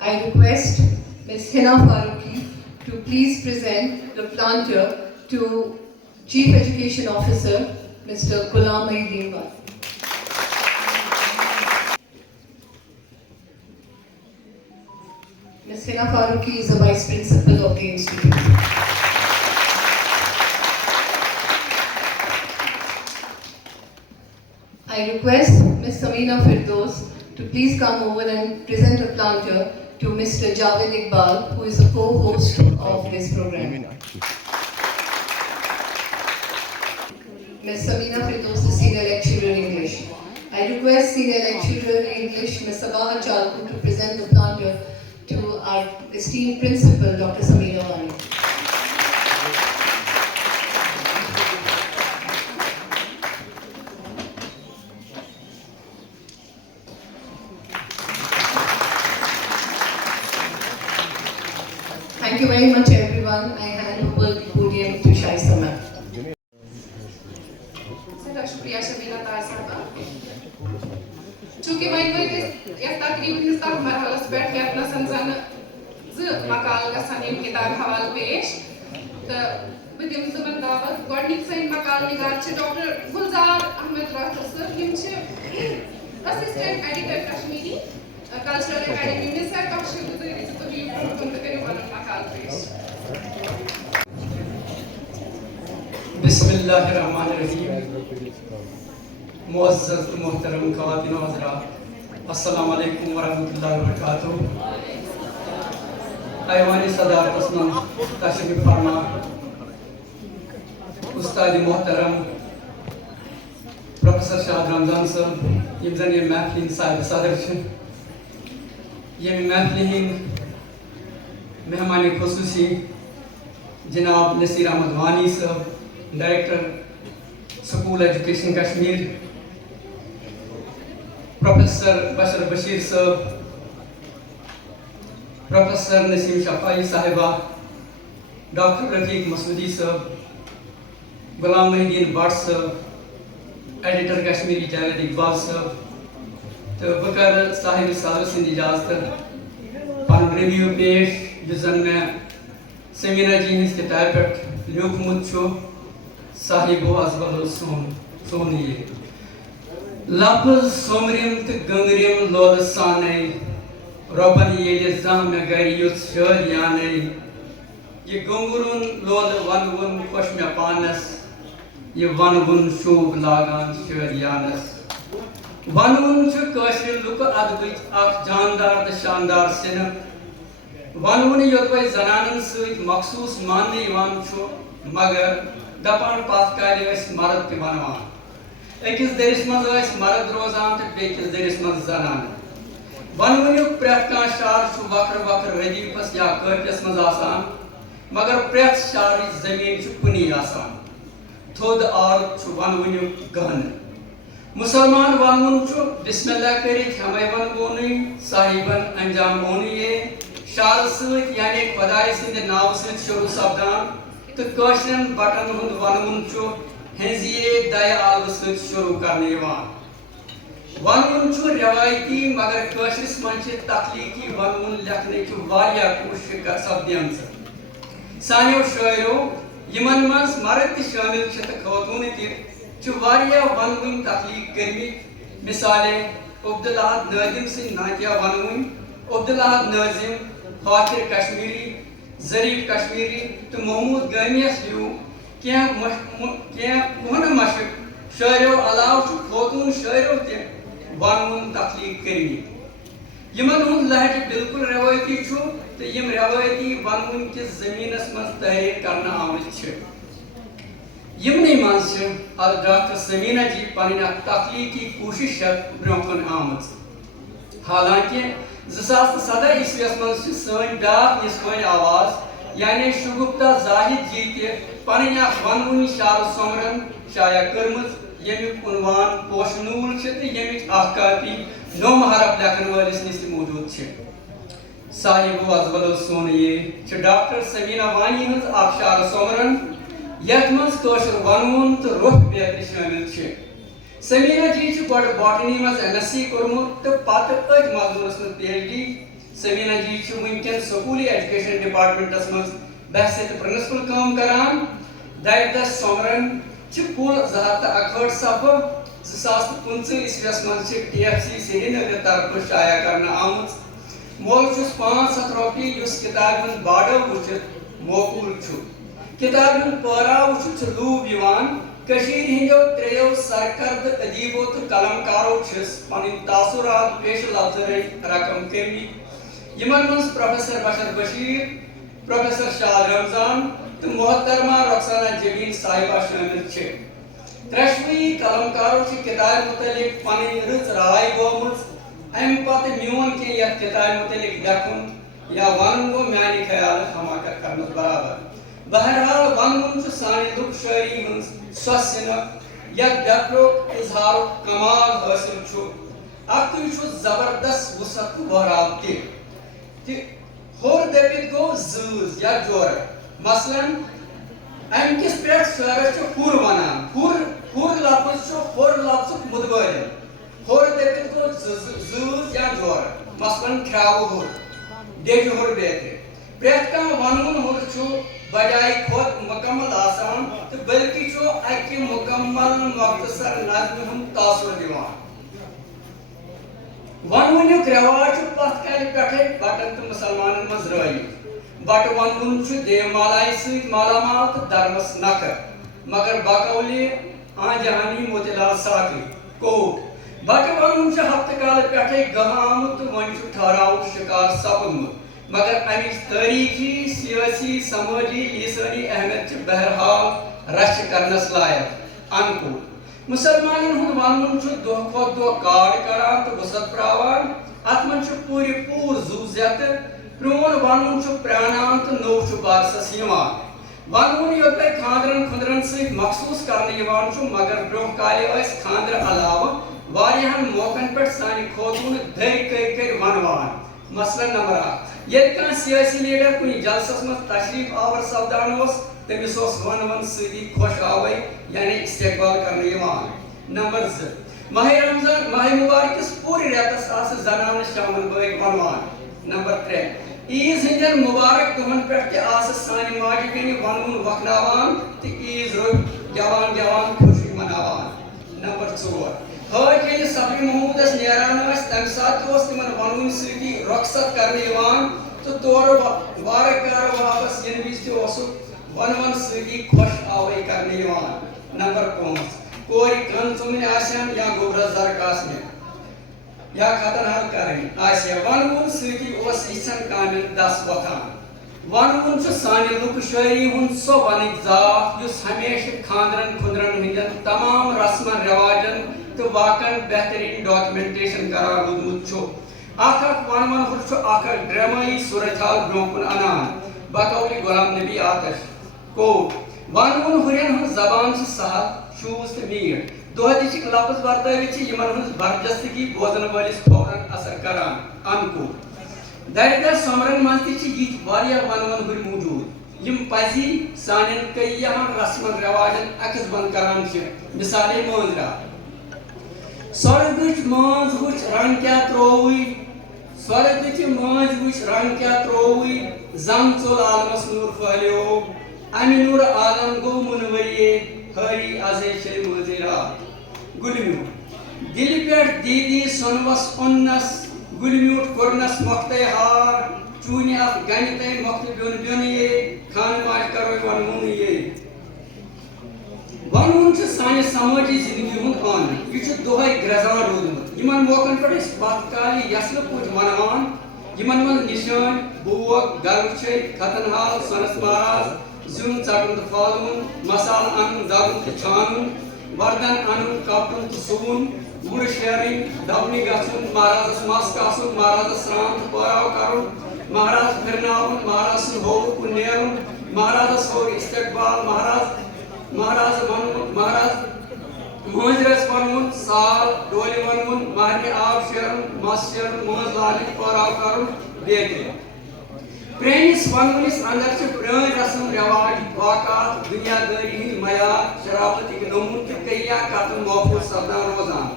I request Ms. Hina Faruqi to please present the planter to Chief Education Officer, Mr. Ghulam Mahideen Wali. Ms. Hina Faruqi is the Vice Principal of the Institute. I request Ms. Samina Firdaus to please come over and present a planter to Mr. Javed Iqbal, who is the co-host of this program. Ms. Samina Firdaus is Senior Lecturer English. I request Senior Lecturer English, Ms. Sabaha Chalku, to present the planter to our esteemed Principal, Dr. Samira Wani. Thank you very much, everyone. I hand over the podium to Shaista ma'am. سدا شکریہ شبینہ طاہر صاحبہ چونکہ وۄنۍ وٲتۍ یتھ تقریٖبہِ ہِنٛدِس تتھ مرحلس پٮ۪ٹھ یتھ زن زٕ مقال گژھن ییٚمہِ کِتابہِ حوالہٕ پیش تہٕ بہٕ دِمہٕ تِمن دعوت گۄڈنِکۍ سٲنۍ مقال نِگار چھِ ڈاکٹر گُلزار احمد راٹھر صٲب یِم چھِ assistant editor Kashmiri cultural academy میں سر کاشر گزٲرِش زِ تُہۍ یِیِو برٛونٛہہ کُن تہٕ کٔرِو پنُن مقال پیش بسم اللہ الرحمن الرحیم معزز محترم خواتین و حضرات السلام علیکم ورحمۃ اللہ وبرکاتہ ایوانی صدارت منٛز تشریف فرما استاد محترم پروفیسر شاہد رمضان صٲب یم زن یہ محفل ہند صاحب صدر یم محفل ہند مہمان خصوصی جناب نصیر احمد وانی صاحب director school education Kashmir professor بشر بشیر صاحب پروفیسر نسیم شفائی صاحبہ ڈاکٹر رفیق مسعودی صاحب غلام محدین بٹ صاحب ایڈیٹر کشمیری جاوید اقبال صاحب تو بہ کر صاحب صدر سند اجازت پن ریویو پیش یس زن میں سمینا جی ہز کتاب پہ لیوکھمت صاحب ازبل سون یہ لفظ سومرم تو گنگرم لول سانے ربن یل زہ مے گر یوت شادیانے یہ گنگرن لول ونون خوش مے پانس یہ ونون شوب لاگان شادیانس ونون قاشر لک ادب اخ جاندار تو شاندار صنف ونوُن یوٚدوَے زنانن سۭتۍ مخصوٗص ماننہٕ یِوان چھُ مگر دپان پتھ کالہِ ٲسۍ مرد تہِ ونوان أکِس دٔرِس منٛز ٲسۍ مرد روزان تہٕ بیٚکِس دٔرِس منٛز زنانہٕ ونوُنیُک پرٛٮ۪تھ کانٛہہ شعر چھُ وکھرٕ وکھرٕ ردیٖفس یا قٲفیس منٛز آسان مگر پرٛٮ۪تھ شعرٕچ زمیٖن چھِ کُنی آسان تھوٚد عارُت چھُ ونوُنیُک گہنہٕ مسلمان ونوُن چھُ بسم اللہ کٔرِتھ ہٮ۪مَے ونوونٕے صاحبن انجام اونٕے یے شعرٕ سۭتۍ یعنی خۄداے سٕنٛدِ ناوٕ سۭتۍ شروٗع سپدان تہٕ کٲشرٮ۪ن بٹن ہُنٛد ونوُن چھُ ہٮ۪نٛزیے دَیہِ عالوٕ سۭتۍ شروٗع کرنہٕ یِوان ونوُن چھُ رٮ۪وٲیتی مگر کٲشرِس منٛز چھِ تخلیٖقی ونوُن لیکھنٕچ واریاہ کوٗشِش سپدیمژٕ سانیو شٲعرو یِمن منٛز مرد تہِ شٲمِل چھِ تہٕ خوتوٗنہٕ تہِ چھِ واریاہ ونوٕنۍ تخلیٖق کٔرمٕتۍ مِثالے عبدالاحد نٲظِم سٕنٛدۍ نعتیہ ونوٕنۍ عبدالاحد نٲظِم حافظ کشمیٖری ظریٖف کشمیٖری تہٕ محموٗد گٲمیَس ہیوٗ کینٛہہ کُہنہٕ مشق شٲعرو علاوٕ چھُ خوتوٗن شٲعرو تہِ ونوُن تخلیٖق کٔرمٕتۍ یِمن ہُنٛد لہجہٕ بالکُل رٮ۪وٲیتی چھُ تہٕ یِم رٮ۪وٲیتی ونوُن کِس زٔمیٖنس منٛز تحریٖر کرنہٕ آمٕتۍ چھِ یِمنٕے منٛز چھِ آز ڈاکٹر سمیٖنا جی پنٕنۍ اکھ تخلیٖقی کوٗشش ہٮ۪تھ برٛونٛہہ کُن آمٕژ حالانکہِ 2017 عیسویس منٛز چھِ سٲنۍ بیٛاکھ نِسوٲنۍ آواز یعنی شگفتہ زاہد جی تہِ پنٕنۍ اکھ ونوُنۍ شعرٕ سومرن شایع کٔرمٕژ ییٚمیُک عنوان پوشہٕ نوٗل چھِ تہٕ ییٚمِچ اکھ کاپی نوم حرف لیکھن وٲلِس نِش تہِ موٗجوٗد چھِ صاحب ازول سون یہ چھِ ڈاکٹر سمیٖنا وانی ہٕنٛز اکھ شعرٕ سومرن یتھ منٛز کٲشُر ونوُن تہٕ روٚف بیترِ شٲمِل چھِ سمیٖنا جی چھِ گۄڈٕ باٹنی منٛز MSc کوٚرمُت تہٕ پتہٕ أتھۍ مضموٗنس منٛز PhD سمیٖنا جی چھِ وٕنکٮ۪ن سکوٗلی ایجوکیشن ڈپارٹمنٹس منٛز بحثیت پرنسپل کٲم کران دَرِ دَس سومرن چھِ کُل 261 صفہٕ 2015 عیسویس منٛز چھِ TFC سرینگر طرفہٕ شایع کرنہٕ آمٕژ مول چھُس 500 رۄپیہِ یُس کِتابہِ ہُنٛد باڈو وٕچھِتھ موقوٗل چھُ کِتابہِ ہُنٛد پٲراو وٕچھِتھ چھُ لوٗب یِوان کٔشیٖرِ ہٕنٛدیو 3 سرکردٕ ادیٖبو تہٕ قلمکارو چھِس پنٕنۍ تاثُرات پیشہٕ لفظہٕ رقم کٔرمٕتۍ یِمن منٛز پروفیسر بشر بشیٖر پروفیسر شاد رمضان تہٕ محترمہ رۄخسانہ جبیٖن صاحبہ شٲمِل چھِ ترٛٮ۪شوٕیی قلمکارو چھِ کِتابہِ مُتعلق پنٕنۍ رٕژ راے گوٚمٕژ امہِ پتہٕ میون کینٛہہ یتھ کِتابہِ مُتعلق لیکھُن یا ونُن گوٚو میانہِ خیالہٕ حماقت کرنس برابر بہرحال ونوُن چھُ سانہِ لُکہٕ شٲعری ہٕنٛز سۄ صنف یتھ بیترُک اظہارُک کمال حٲصِل چھُ اکھتُے چھُ زبردست وُسعت تہٕ وہرات تہِ ہور دٔپِتھ گوٚو زۭز یا جورٕ مثلاً امہِ کِس پٮ۪ٹھ شٲعرس چھُ ہُر ونان ہُر لفظ چھُ ہور لفظُک مُدوٲرِن ہور دٔپِتھ گوٚو زۭز یا جورٕ مثلاً کھرٛاوٕ ہُر ڈیٚجہِ ہُر بیترِ پرٛٮ۪تھ کانٛہہ ونوُن ہُر چھُ بجایہِ کھۄتہٕ مُکمل آسان تہٕ بٔلکہِ چھُ اکہِ مُکمل مۄختصر نظمہِ ہُنٛد تاثُر دِوان ونوُنیُک رٮ۪واج چھُ پتھ کالہِ پٮ۪ٹھَے بٹن تہٕ مُسلمانن منٛز رٲیِتھ بٹہٕ ونوُن چھُ دیومالایہِ سۭتۍ مالامال تہٕ دھرمس نکھٕ مگر بقولہِ آنجہانی موتی لال ساقی کوٹ بٹہٕ ونوُن چھُ ہفتہٕ کالہٕ پٮ۪ٹھَے گہہ آمُت تہٕ وۄنۍ چھُ ٹھہراوُک شِکار سپُدمُت مگر امِچ تٲریٖخی سیٲسی سمٲجی لسٲنی اہمیت چھِ بہرحال رچھِ کرنس لایق ان کوٹ مُسلمانن ہُنٛد ونوُن چھُ دۄہ کھۄتہٕ دۄہ گاڈ کڑان تہٕ وُسعت پراوان اتھ منٛز چھُ پوٗرٕ زُو زیتہٕ پرٛون ونوُن چھُ پرٛانان تہٕ نوٚو چھُ بارسس یِوان ونوُن یوٚتام خانٛدرن خُنٛدرن سۭتۍ مخصوٗص کرنہٕ یِوان چھُ مگر برٛونٛہہ کالہِ ٲسۍ خانٛدرٕ علاوٕ واریاہن موقعن پٮ۪ٹھ سانہِ خوتوٗنہٕ دٔرۍ کٔرۍ ونوان مثلاً نمبر 1 ییٚلہِ کانٛہہ سیٲسی لیڈر کُنہِ جلسس منٛز تشریٖف آور سپدان اوس تٔمِس اوس ونوُن سۭتی خۄش آوے یعنی استقبال کرنہٕ یِوان نمبر 2 ماہِ رمضان ماہِ مُبارکِس پوٗرٕ رٮ۪تس آسہٕ زنانہٕ شامن بٲگۍ ونوان نمبر 3 عیٖز ہٕنٛدٮ۪ن مُبارک دۄہن پٮ۪ٹھ تہِ آسہٕ سانہِ ماجہِ بیٚنہِ ونوُن وۄکھناوان تہٕ عیٖز روٚپۍ گٮ۪وان گٮ۪وان خوشی مناوان نمبر 4 حٲج ییٚلہِ سفرِ محموٗدس نیران ٲسۍ تمہِ ساتہٕ تہِ اوس تِمن ونوٕنۍ سۭتی رۄخصت کرنہٕ یِوان تہٕ تورٕ وارٕ کارٕ واپس یِنہٕ وِزِ تہِ اوسُکھ ونوُن سۭتی خۄش آوٲے کرنہٕ یِوان نمبر 5 کورِ کن ژوٚمٕنۍ آسن یا گوبرس زرٕ کاسنہِ یا خطن حل کریں آسیا ونون سۭتی اوس یِژھن کامٮ۪ن دس وۄتھان ونون چھُ سانہِ لُکہٕ شٲعری ہُنٛد سۄ ونٕکۍ ذات یُس ہمیشہٕ خانٛدرن خُنٛدرن ہٕنٛدٮ۪ن تمام رسمن رواجن تہٕ واقعن بہتریٖن ڈاکیومنٹیشن کران روٗدمُت چھُ اکھ ونوُن چھُ اکھ ڈرامٲیی صورتحال برٛونٛہہ کُن انان بقول غلام نبی آتش کوٹ ونوُن ہُرٮ۪ن ہٕنٛز زبان چھِ سہل شوٗژ تہٕ میٖٹھ دۄہ دِشِکۍ لفظ ورتٲوِتھ چھِ یِمن ہٕنٛز برجستگی بوزن وٲلِس فوراً اثر کران ان کوٹ درِدر سومرن منٛز تہِ چھِ یِتھۍ واریاہ ونوُن ہُرۍ موٗجوٗد یِم پزی سانٮ۪ن کیٚیاہن رسمن رواجن عکس بنٛد کران چھِ مثالے مٲنٛزراتھ سۄرگٕچ مٲنٛز وٕچھ رنگ کیٛاہ ترٛووٕے سۄرگٕچہِ مٲنٛزِ وٕچھ رنگ کیٛاہ ترٛووٕے زم ژوٚل عالمس نوٗر پھہلیو امہِ نوٗر عالم گوٚو مُنؤریے ہٲری ازے چھے مٲنٛزے راتھ گُلہِ میوٗٹھ دِلہِ پٮ۪ٹھ دیٖدی سۄنوس اوٚننس گُلہِ میوٗٹھ کوٚرنس مۄختَے ہار چوٗنہِ اکھ گنہِ تانۍ مۄختہٕ بیوٚن بیوٚنٕے خانہٕ ماجہِ کروے ونوُنٕے ونوُن چھُ سانہِ سمٲجی زندگی ہُنٛد اَن یہِ چھُ دۄہے گرٛزان روٗدمُت یِمن موقعن پٮ۪ٹھ أسۍ پتھ کالہِ یژھنہٕ پٲٹھۍ ونان یِمن منٛز نِشٲنۍ بوگ گرٕ وٕچھے ختن حال سۄنس مہراز زیُن ژٹُن تہٕ پھالُن مسالہٕ انُن دگُن تہٕ چھانُن وردن انُن کپُن تہٕ سُوُن وُرٕ شیرٕنۍ دبنہِ گژھُن مہرازس مس کاسُن مہرازس سرٛان تہٕ پٲراو کرُن مہراز پھِرناوُن مہراز سُنٛد ہووُر کُن نیرُن مہرازس ہوٚر استقبال مہراز ونوُن مہراز مٲنٛزرس ونوُن سال ڈولہِ ونوُن مہرنہِ آب شیرُن مس شیرُن مٲنٛز لاگٕنۍ پٲراو کرُن بیترِ پرٛٲنِس ونوُنِس انٛدر چھِ پرٛٲنۍ رسم رواج واقعات دُنیا دٲری ہٕنٛدۍ معیار شرافٔتٕکۍ نموٗنہٕ تہٕ کیٚیا کتھٕ محفوٗظ سپدان روزان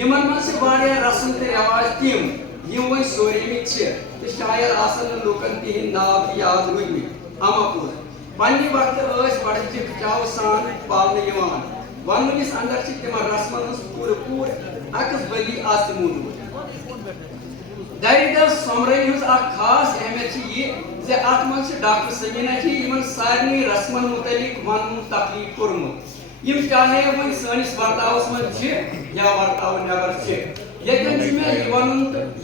یِمن منٛز چھِ واریاہ رسم تہٕ رواج تِم یِم وۄنۍ سوریمٕتۍ چھِ تہٕ شاید آسن نہٕ لُکن تِہنٛدۍ ناو تہِ یاد روٗدمٕتۍ اما پوٚز پننہِ وقتہٕ ٲسۍ بڑٕ چِکہٕ چاوٕ سان پالنہٕ یِوان ونوُنِس انٛدر چھِ تِمن رسمن ہٕنٛز پوٗرٕ عکس بدی آز تہِ موٗجوٗد درِ دل سومرن ہٕنٛز اکھ خاص اہمیت چھِ یہِ زِ اتھ منٛز چھِ ڈاکٹر سمیٖنا جی یِمن سارنٕے رسمن مُتعلق ونُن تخلیق کوٚرمُت یِم چاہے وۄنۍ سٲنِس ورتاوس منٛز چھِ یا ورتاو نٮ۪بر چھِ ییٚتٮ۪ن چھُ مےٚ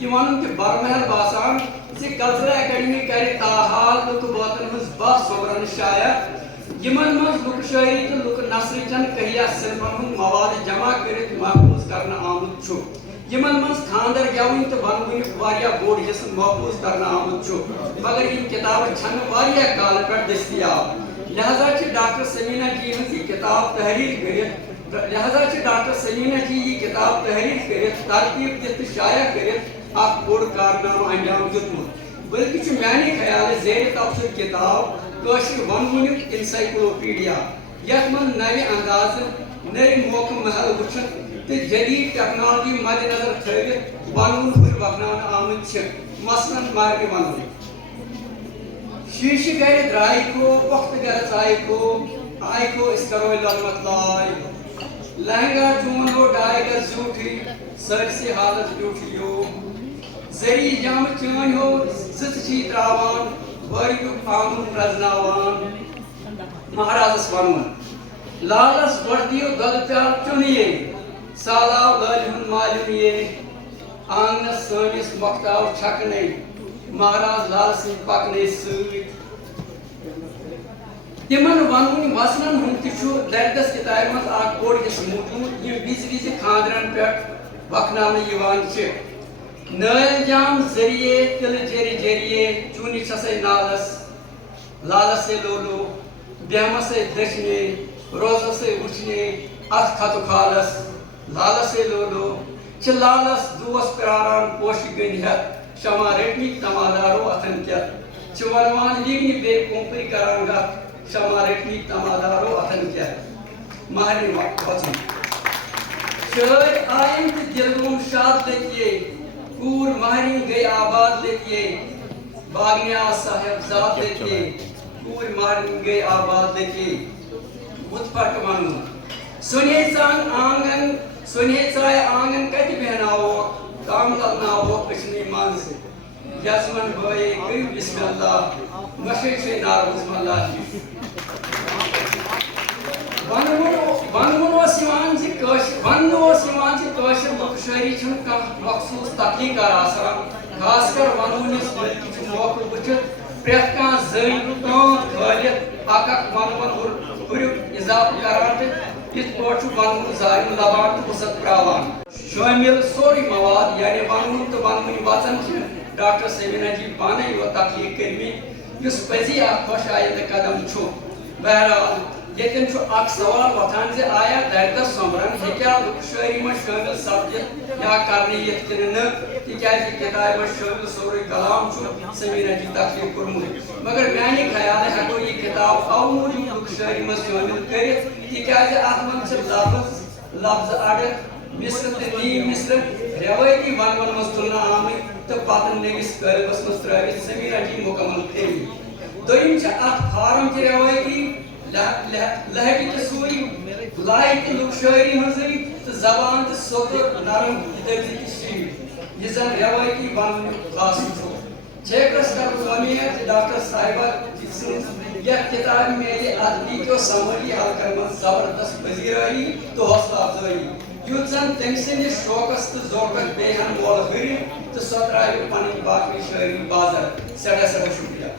یہِ ونُن تہِ برمحل باسان زِ کلچرل اکیڈمی کرِ تاحال لُکہٕ بٲتن ہٕنٛز باہ سومرن شاید یِمن منٛز لُکہٕ شٲعری تہٕ لُکہٕ نثرٕ چٮ۪ن کیٚیا صنفن ہُنٛد مواد جمع کٔرِتھ محفوٗظ کرنہٕ آمُت چھُ یِمن منٛز خانٛدر گٮ۪وٕنۍ تہٕ ونوُنُک واریاہ بوٚڑ حِصہٕ محفوٗظ کرنہٕ آمُت چھُ مگر یِم کِتابہٕ چھنہٕ واریاہ کالہٕ پٮ۪ٹھ دٔستِیاب لہذا چھِ ڈاکٹر سمیٖنا جی ہٕنٛز یہِ کِتاب تحریر کٔرِتھ ترتیٖب دِتھ تہٕ شایع کٔرِتھ اکھ بوٚڑ کارنامہٕ انجام دیُتمُت بٔلکہِ چھُ میانہِ خیالہٕ زیرِ تبصرٕ کِتاب کٲشِر ونوُنُک انسائکلوپیڈیا یتھ منٛز نوِ اندازٕ نٔوۍ موقعہٕ محل وٕچھِتھ تہٕ جدید ٹیکنالوجی مد نظر تھٲوِتھ ونوُن ہُرۍ وکھناونہٕ آمٕتۍ چھِ مثلاً مہرنہِ ونوُن شیٖشہٕ گرِ درٛایہِ کو پۄختہٕ گرٕ ژایہِ کو آیہِ کو أسۍ کروے للمت لاے لہنگا چون ہو ڈاے گز زیوٗٹھٕے سٲرسٕے حالس بیوٗٹھٕے زری جامہٕ چٲنۍ ہو زٕژٕ چھی تراوان وٲرۍیُک آنگُن پرزناوان مہرازس ونوُن لالس گۄڈٕ دِیِو دۄدٕ پیالہٕ چوٚنٕے سالاو لٲلہِ ہُنٛد مالیُن آنگنس سٲنِس مۄختاو چھکنَے مہراز لالہٕ سٕنٛدۍ پکنَے سۭتۍ تِمن ونوُنۍ وسنن ہُنٛد تہِ چھُ دردس کِتابہِ منٛز اکھ بوٚڑ حِصہٕ موٗجوٗد یِم وِزِ وِزِ خانٛدرن پٮ۪ٹھ وکھناونہٕ یِوان چھِ نٲلۍ جام ذٔریعے تِلہٕ جٔرِ جٔریے چوٗنہِ چھسے نالس لالسے لولو بیہمسے دٔچھنے روزسے وٕچھنے اتھ کھتہٕ کھالس لالسے لولو چھِ لالس دوس پیاران پوشہِ گٔنٛدۍ ہٮ۪تھ شمع رٔٹمٕتۍ تمادارو اتھن کٮ۪تھ چھِ ونوان لیٖگنہِ بیٚیہِ کُنٛکٕے کران گتھ شمع رٔٹمٕتۍ تمادارو اتھن کٮ۪تھ مہرنہِ وژُن شٲعر آیِن تہٕ دِلوُم شاد لٔتیے کوٗر مہرِنۍ گٔے آباد لٔتیے باغنہِ آو صاحب زاد لٔتیے کوٗر مہرِنۍ گٔے آباد لٔتیے بُتھ پھٹہٕ ونوُن سُنے ژایہِ آنگن کتہِ بیٚہناووکھ کم للناووکھ أچھنٕے منٛز یزمن بٲیے کٔرِو بسم اللہ نۄشے چھے نار بسم اللہ ونوُن اوس یِوان زِ کٲشِر شاعری مخصوص تخلیق آسان خاص کر ونونس موقع وچت پریت کان زن کھالت اک ون اضافہ کران یت پٲٹھۍ ونوُن زارِ لبان تو وسعت تراوان شٲمِل سورُے مواد یعنی ونوُن تو ونوٕنۍ وچن چھِ ڈاکٹر سمیٖنا جی پانے یوت تخلیق کٔرمٕتۍ یُس پزی اکھ خۄش آینٛدٕ قدم چھُ بہرحال ییٚتٮ۪ن چھُ اکھ سوال وۄتھان زِ آیا دردس سومبرن ہیٚکیٛاہ لُکہٕ شٲعری منٛز شٲمِل سپدِتھ یا کرنہٕ یِتھ کِنہٕ نہٕ تِکیٛازِ کِتابہِ منٛز شٲمِل سورُے کلام چھُ سمیٖنا جی تخلیق کوٚرمُت مگر میانہِ خیالہٕ ہٮ۪کو یہِ کِتاب اَوٕ موٗجوٗب لُکہٕ شٲعری منٛز شٲمِل کٔرِتھ تِکیٛازِ اتھ منٛز چھِ لفظ اڑٕ مصرٕ تہٕ نیم مصرٕ رٮ۪وٲیتی ونون منٛز تُلنہٕ آمٕتۍ تہٕ پتہٕ نٔوِس قٲلبس منٛز ترٲوِتھ سمیٖنا جی مُکمل کٔرمٕتۍ دوٚیِم چھِ اتھ فارم تہِ رٮ۪وٲیتی لہجہِ تہِ سُے لایہِ تہِ لُکہٕ شٲعری ہٕنٛزٕے تہٕ زبان تہِ سوٚتُر نرم لفظہِ تہِ شیٖٹ یہِ زن رٮ۪وٲیتی وننُک خاص چھُ چھیکرس کرٕ بہٕ اُمید ڈاکٹر صاحبہ سٕنٛز یتھ کتابہِ میلہِ ادبی کیو سمٲجی حلقن منٛز زبردست پذیرٲیی تہٕ حوصلہٕ افزٲیی یُتھ زن تٔمۍ سٕنٛدِس شوقس تہٕ ذوقس بیٚیہِ ہن مۄل ہُرِ تہٕ سۄ ترٛاوِ پنٕنۍ باقٕے شٲعری بازر سٮ۪ٹھاہ سٮ۪ٹھاہ شُکریہ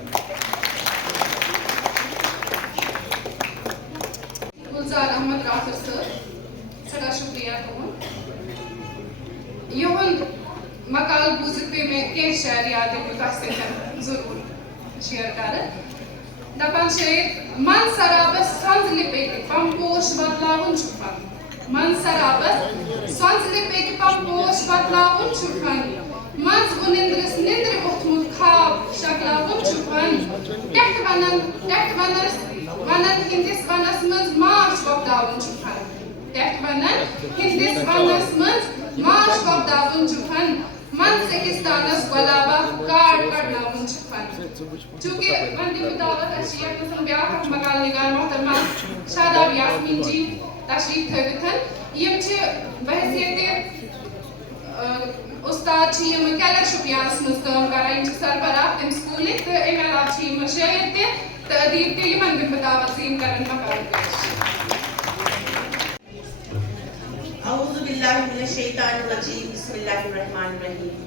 گلزار احمد رافر صٲب سٮ۪ٹھاہ شُکریہ تُہُنٛد یِہُنٛد مقال بوٗزِتھ پیٚیہِ مےٚ کینٛہہ شعر یاد یِم بہٕ تۄہہِ سۭتۍ ضروٗر شِیر کرٕ دپان چھِ من سرابس سۄنٛزلہِ پیٚٹہِ پمپوش بدلاوُن چھُ فن من سرابس سۄنٛزلہِ پیٚٹہِ پمپوش بدلاوُن چھُ فن منٛز وُنِندرِس نِندرِ ووٚتھمُت خاب شکلاوُن چھُ فن ٹٮ۪ٹھ ونن ہٕنٛدِس ونس منٛز ماچھ وۄپداوُن چھُ فن ٹٮ۪ٹھ ونن ہٕنٛدِس ونس منٛز ماچھ وۄپداوُن چھُ فن منٛز أکِس دانس گۄلابا کاڈ کڑناوُن چھُ فن چوٗنٛکہِ وۄنۍ دِمہٕ بہٕ دعوت اَسہِ چھِ یتھ منٛز بیٛاکھ اکھ مقال نِگار محترمہ شاداب یاسمیٖن جی تشریٖف تھٲوِتھ یِم چھِ بحثیتہِ اُستاد چھِ یِم کیلر شُپیانس منٛز کٲم کران یِم چھِ سربراہ تَمہِ سکوٗلٕکۍ تہٕ اَمہِ علاوٕ چھِ یِم شٲعر تہِ تہٕ ادیٖب تہِ یِمن دِمہٕ بہٕ دعوت زِ یِم کرن مقال پیش اعوذ باللہ من الشیطان الرجیم بسم اللہ الرحمن الرحیم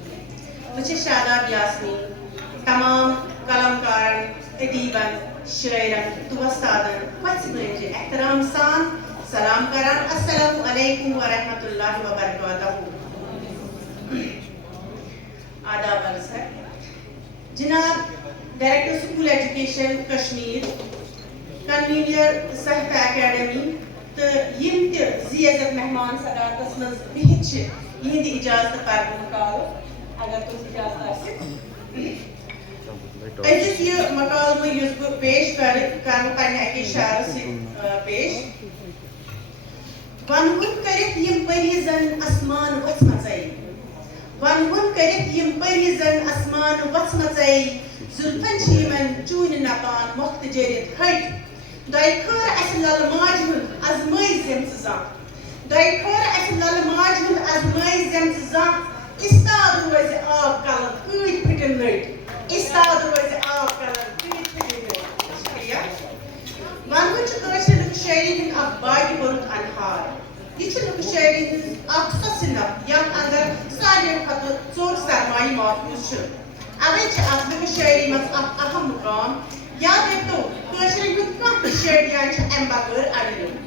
بہٕ چھَس شاداب یاسمیٖن تمام قلمکارن ادیٖبن شٲعرن تہٕ وۄستادن پژھِ مٲنجہِ احترام سان سلام کران السلام علیکم ورحمۃ اللہ وبرکاتہ آداب عرض ہے جناب director school education Kashmir convener صحت اکیڈمی تہٕ یِم تہِ زی عزت مہمان صدارتس منٛز بِہِتھ چھِ یِہنٛدِ اِجازتہٕ پرٕ مقالہٕ اگر تُہنٛز اِجازت آسہِ أزیُک یہِ مقالہٕ یُس بہٕ پیش کرٕ پننہِ اَکے شعرٕ سۭتۍ پیش ونوُن کٔرِتھ یِم پٔری زن اسمان وژھمژے ونوُن کٔرِتھ یِم پٔری زن اسمان وژھمژے زُلفن چھِ یِمن چوٗنہِ نپان مۄختہٕ جٔرِتھ ۂٹۍ دۄیہِ خٲر اَسہِ للہٕ ماجہِ ہُنٛد ازمٲیہِ زٮ۪مژٕ زانٛہہ دۄیہِ خٲر اَسہِ للہٕ ماجہِ ہُنٛد ازمٲیہِ زٮ۪مژٕ زانٛہہ اِستاد روزِ آب کلر کۭتۍ پھٕٹن نٔٹۍ اِستاد روزِ آب کلر کۭتۍ پھٕٹن نٔٹۍ شُکریہ ونوُن چھُ کٲشِر لُکہٕ شٲعری ہُنٛد اکھ باقی بوٚرُت انہار یہِ چھُ لُکہٕ شٲعری ہٕنٛز اکھ سۄ صنف یتھ اندر ساروٕے کھۄتہٕ ژوٚر سرمایہِ محفوٗظ چھُ اوے چھِ اتھ لُکہٕ شٲعری منٛز اکھ اہم مقام یاد رٔٹِو کٲشرٮ۪ن ہُنٛد کانٛہہ تہِ شٲعریان چھُ امہِ بغٲر اَڑٕنہِ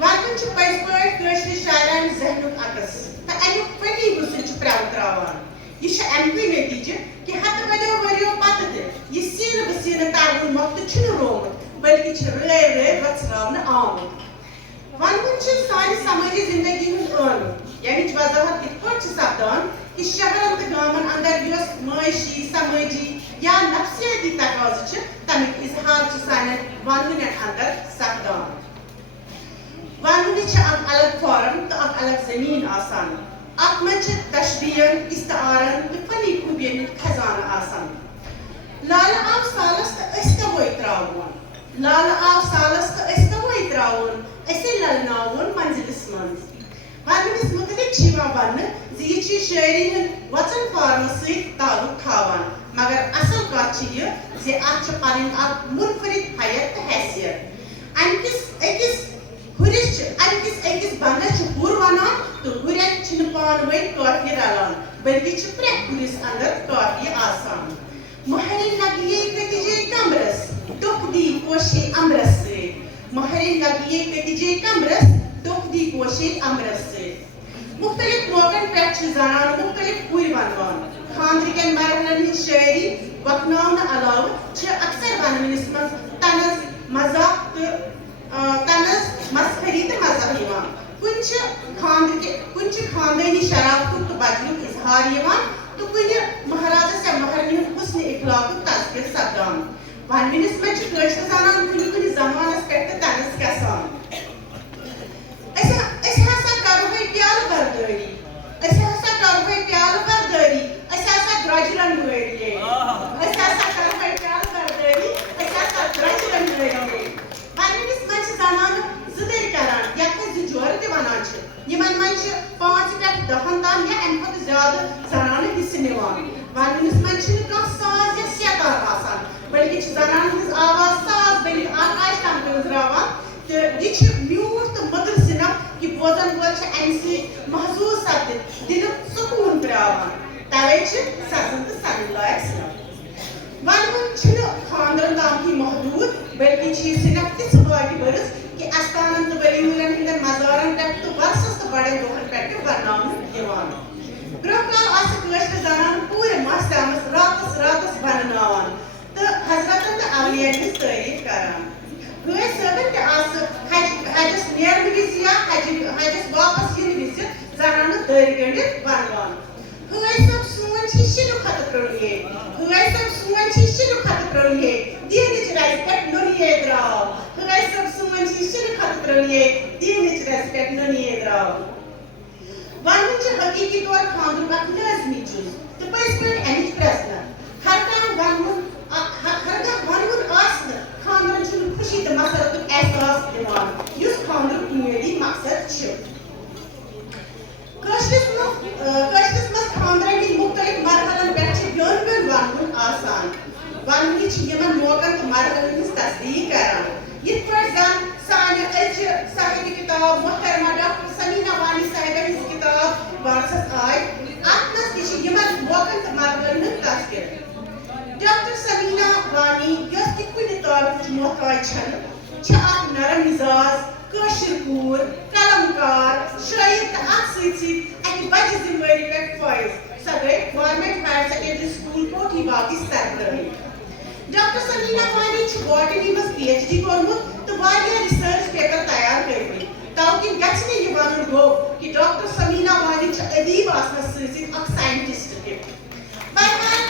ونوُن چھُ پٔزۍ پٲٹھۍ کٲشرِ شاعرانہِ ذہنُک عکس تہٕ امیُک فنی حُسن چھُ پرٛٮ۪وتراوان یہِ چھُ امکُے نٔتیٖجہٕ کہِ ہتہٕ بٔدیو ؤرِیو پتہٕ تہِ یہِ سیٖنہٕ بسیٖنہٕ ترنُک مۄختہٕ چھُنہٕ رومُت بٔلکہِ چھُ رٲوۍ رٲوۍ وژھراونہٕ آمُت ونوُن چھُ سانہِ سمٲجی زندگی ہُنٛد ٲنہٕ ییٚمِچ وضاحت یِتھ پٲٹھۍ چھِ سپدان کہِ شہرن تہٕ گامن اندر یۄس معٲشی سمٲجی یا نفسیٲتی تقاضہٕ چھِ تمیُک اظہار چھُ سانٮ۪ن ونوٕنٮ۪ن اندر سپدان ونوٕنہِ چھِ اکھ الگ فارم تہٕ اکھ الگ زمیٖن آسان اتھ منٛز چھِ تشبیہن استعارن تہٕ فنی خوٗبین ہُنٛد خزانہٕ آسان لالہٕ آو سالس تہٕ أسۍ کوے تراوون لالہٕ آو سالس تہٕ أسۍ کوے تراوون أسے للناوون منزلس منٛز ونوٕنِس مُتعلق چھِ یِوان وننہٕ زِ یہِ چھِ شٲعری ہٕنٛدۍ وۄژن فارمہٕ سۭتۍ تعلق تھاوان مگر اصل کتھ چھِ یہِ زِ اتھ چھِ پنٕنۍ اکھ منفرد حیت تہٕ حیثیت امہِ کِس أکِس بندس چھُ ہُر پانوے کافی رلان بلکہ پریت کلس اندر کافی آسان مہرین لگیے کتجے کمرس دکھ دی کوشے امرس سے مہرین لگیے کتجے کمرس دکھ دی کوشے امرس سے مختلف موقعن پہ زنان مختلف پوری ونوان خاندرکن مرحلن ہز شاعری وقناون علاوہ اکثر ونونس مز طنز مزاح طنز مسخری تو مزاح یوان کن خاندانی شرافت تو بدلک اظہار یوان تو کن مہارازس یا مہرنی حسن اخلاق تذکر سپدان ونونس مز کٲشر زنان کن کن زمانس پہ طنز گژھان أسۍ ہسا کرو پیالہٕ بردٲری أسۍ ہسا کرو پیالہٕ بردٲری أسۍ ہسا درٛوجہِ رنٛگٲری أسۍ ہسا کرو پیالہٕ بردٲری أسۍ ہسا درٛوجہِ رنٛگٲری ونونس منٛز چھِ زنانہٕ زٕ دٔرۍ کران یتھ أسۍ زٕ جورٕ تہِ ونان چھِ یمن منٛز چھِ 5 پٮ۪ٹھ 10 تام یا امہِ کھۄتہٕ زیادٕ زنانہٕ حصہٕ نِوان ونونس منٛز چھِنہٕ کانٛہہ ساز یا سیتار آسان بلکہِ چھِ زنانن ہٕنٛز آواز ساز بٔنِتھ آکاش تام گٔنٛزراوان تہٕ یہِ چھِ میوٗٹھ تہٕ مٔدٕر صنف کہ بوزن وول چھِ امہِ سۭتۍ محظوٗظ سپدِتھ دِلُک سکوٗن پرٛاوان توے چھِ سزن تہٕ سنن لایق صنف ونوُن چھُنہٕ خاندرن تامتھٕے محدوٗد بلکہِ چھِ یہِ صنف تِژھ باقی برس کہ استانن تہٕ ؤلی ہٕنٛدٮ۪ن مزارن پٮ۪ٹھ تہٕ ورسس تہٕ بڑٮ۪ن دۄہن پٮ۪ٹھ تہِ ورناونہٕ یِوان برٛونٛہہ کال آسہٕ کٲشرِ زنانہٕ پوٗرٕ ماستامس راتس راتس ونناوان تہٕ حضرتن تہٕ اولِین ہٕنٛز تعریٖف کران گٲے صٲبن تہِ آسہٕ حجس نیرنہٕ وِزِ یا حجس واپس ینہٕ وِزِ زنانہٕ دٔرۍ گٔنڈِتھ ونوان گٲے صٲب سون چھِ شِنہٕ کھۄتہٕ پرٛونٛہے گٲے صٲب سون چھِ شِنہٕ کھۄتہٕ پرٛونٛہے دیٖنٕچ رزِ پٮ۪ٹھ نُنیے درٛاو گٲے صٲب سون چھِ شِنہٕ کھۄتہٕ پرٛونٛہے دیٖنٕچ رزِ پٮ۪ٹھ نُنیے درٛاو ونُن چھُ حقیٖقی طور خاندرُک اکھ لٲزمی جُز تہٕ پٔزۍ پٲٹھۍ امِچ پرٛزنت ہر کانٛہہ ونوُن آسہِ نہٕ خاندرن چھُنہٕ خوشی تہٕ مسرتُک احساس دِوان یُس خاندرُک بُنیٲدی مقصد چھُ کٲشرِس منٛز خاندرن ہٕنٛدۍ مختلف مرحلن پٮ۪ٹھ چھِ بیوٚن بیوٚن ونوُن آسان ونوٕنہِ چھِ یِمن موقعن تہٕ مرحلن ہٕنٛز تصدیٖق کران یِتھ پٲٹھۍ زن سانہِ أزچہِ صاحبِ کِتاب محترمہ ڈاکٹر سمیٖنا وانی صاحبہ ہٕنٛز کِتاب وارسس آے اتھ منٛز تہِ چھِ یِمن موقعن تہٕ مرحلن ہُنٛد تذکِر ڈاکٹر سمیٖنا وانی یۄس تہِ کُنہِ تعارفٕچ محتاج چھنہٕ چھِ اکھ نرم مزاج کٲشِر کوٗر قلم کار شٲعر تہٕ اتھ سۭتۍ سۭتۍ اکہِ بجہِ ذمہٕ وٲری پٮ۪ٹھ فٲیض سۄ گٔے گورمنٹ ہایر سیکنڈری سکوٗل کوٹھی باغٕچ سربرٲہی ڈاکٹر سمیٖنا وانی چھُ باٹنی منٛز پی ایچ ڈی کوٚرمُت تہٕ واریاہ رِسٲرٕچ پیپر تیار کٔرمٕتۍ توکہِ گژھِ نہٕ یہِ ونُن گوٚو کہِ ڈاکٹر سمیٖنا وانی چھِ ادیٖب آسنس سۭتۍ سۭتۍ اکھ ساینٹسٹ تہِ بہرحال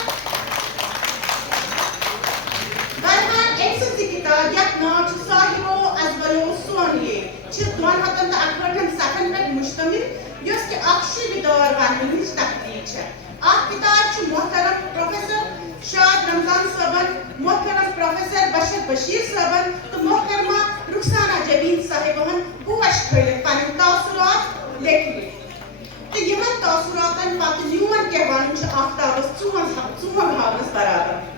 أمۍ سٕنٛز یہِ کِتاب یتھ ناو چھُ صاحبو ازولو سونیے چھِ 268 صفحن پٮ۪ٹھ مشتمل یۄس کہِ اکھ شوٗبِدار وننٕچ تحقیٖق چھےٚ اکھ کِتاب چھُ محترم پروفیسر شاد رمضان صٲبن محترم پروفیسر بشر بشیر صٲبن تہٕ محترمہ رخسانہ جبین صاحبہن پوش کھٲلِتھ پنٕنۍ تاثرات لیکھمٕتۍ تہٕ یِمن تاثراتن پتہٕ میون کینٛہہ ونُن چھُ آفتابس ژوٚن ہاونس برابر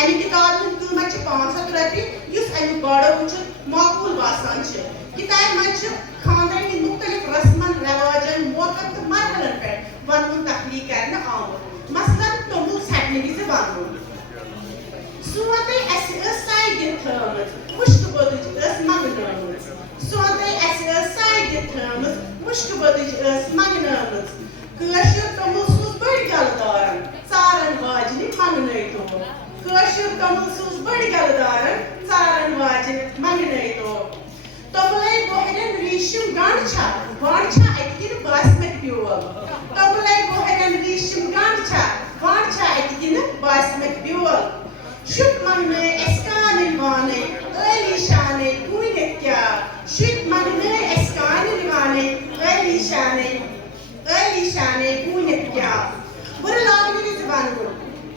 امہِ کِتابہِ ہُنٛد قۭمت چھُ 500 رۄپیہِ یُس امیُک گاڈو وٕچھِتھ معقوٗل باسان چھُ کِتابہِ منٛز چھُ خاندرن ہٕنٛدۍ مختلف رسمن رواجن موقعن تہٕ مرحلن پٮ۪ٹھ ونوُن تخلیٖق کرنہٕ آمُت مثلاً توٚمُل ژھٹنہٕ وِزِ ونوُن سونتٕے اسہِ ٲس ساے دِتھ تھٲومٕژ مُشکہٕ بٔدٕج ٲس منٛگنٲومٕژ سونتٕے اسہِ ٲس ساے دِتھ تھٲومٕژ مُشکہٕ بٔدٕج ٲس منٛگنٲومٕژ کٲشُر توٚمُل سوٗز بٔڑۍ گلہٕ دارن ژارن واجنہِ منٛگنٲیتو کٲشُر توٚمُل سوٗز بٔڑۍ گلہٕ دارن ژارن واجنہِ منٛگنٲیتو توٚملے بۄہرٮ۪ن ریٖشِم گنٛڈ چھا وانٛڈ چھا اَتہِ کِنہٕ باسمت بیول توٚملے بۄہرٮ۪ن ریٖشِم گنٛڈ چھا وانٛڈ چھا اَتہِ کِنہٕ باسمت بیول شُپ منٛگنٲے اَسہِ کانٕلۍ وانٕے عٲلی شانٕے کوٗنِتھ کیٛاہ شُپ منٛگنٲے اَسہِ کانٕلۍ وانٕے عٲلی شانٕے کوٗنِتھ کیٛاہ بُرٕ لاگنہٕ وِزِ ونوُن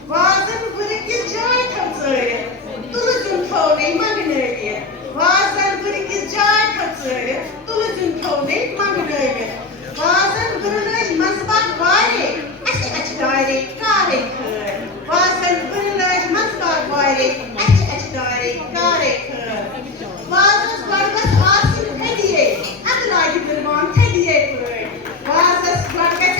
وازن بُرٕ کِژھ جاے تھٲو ژٲرِتھ تُلہٕ زیُن تھوونَے منٛگنٲوِتھ وازن بُرٕ کِژھ جاے تھٲو ژٲرِتھ تُلہٕ زیُن تھوونَے منٛگنٲوِتھ وازن بُرٕ لٲج منٛزٕ باگ وارے اَسہِ اَچھِ دارے کارے کھٲر وازن بُرٕ لٲج منٛزٕ باگ وارے اَچھِ دارے کارے کھٲر وازس گۄڈٕ گژھِ آسٕنۍ تھدیے اَدٕ لاگہِ بُرٕوان تھدیے پٲٹھۍ وازس گۄڈٕ گژھِ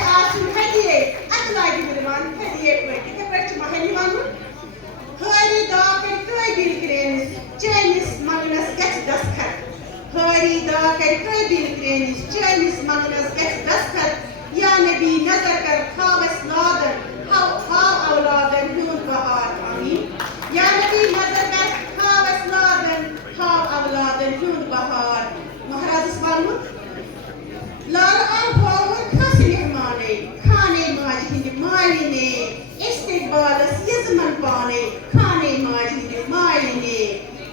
فریدا کر قابل کرینس چینس منگنس گژھِ دستخط یا نبی نظر کر تھاوس نادن ہاو اولادن ہُنٛد بہار آمیٖن یا نبی نظر کر تھاوس نادن ہاو اولادن ہُنٛد بہار مہرازس ونمُت لال آو ہووُن کھس مہمانے خانے ماجہِ ہٕنٛدِ مالِنے استقبالس یزمن پانے خانے ماجہِ ہٕنٛدِ مالِنے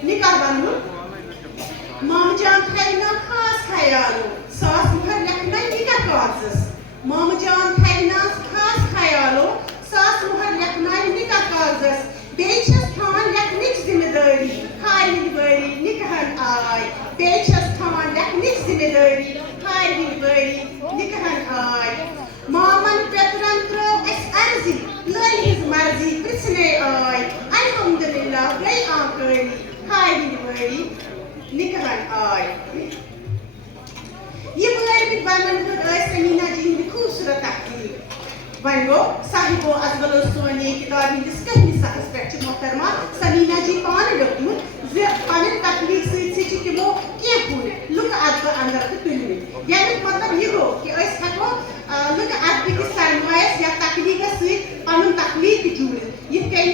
نکاح ونمُت مامہٕ جان تھاوِنا خاص خیالو ساس مُہر لیکھنا نکاح کاغذس مامہٕ جان تھاوِنا خاص خیالو ساس مُہر لیکھنایہِ نکاح کاغذس بیٚیہِ چھس تھاوان لیکھنٕچ ذمہٕ دٲری ہارِ ہٕنٛدۍ بٲری نکاحن آے بیٚیہِ چھس تھاوان لیکھنٕچ ذمہٕ دٲری ہارِ ہٕنٛدۍ بٲری نکاحن آے مامن پیترن ترٲو اَسہِ عرضی لٲلہِ ہٕنٛز مرضی پرژھنے آے الحمدللہ گٔے آنکٲری ہارِ ہٕنٛدۍ بٲری نکاحن آے یہ بٲرمٕتۍ ونن ہٕنٛدۍ ٲسۍ سمیٖنا جی ہٕنٛدِ خوٗبصوٗرت تحقیٖق وۄنۍ گوٚو صاحبو ازبلو سونی کتاب ہٕنٛدِس کٔہمہِ صفحس پٮ۪ٹھ چھِ محترمہ سمیٖنا جی پانہٕ لیوٚکھمُت زِ پنٕنۍ تخلیٖق سۭتۍ سۭتۍ چھِ تِمو کینٛہہ کُلۍ لُکہٕ ادبہٕ اندر تہِ تُلمٕتۍ یعنی مطلب یہِ گوٚو کہِ أسۍ ہٮ۪کو لُکہٕ ادبٕکِس سرمایس یا تخلیٖقس سۭتۍ پنُن تخلیٖق تہِ جوٗڑِتھ یِتھ کٔنۍ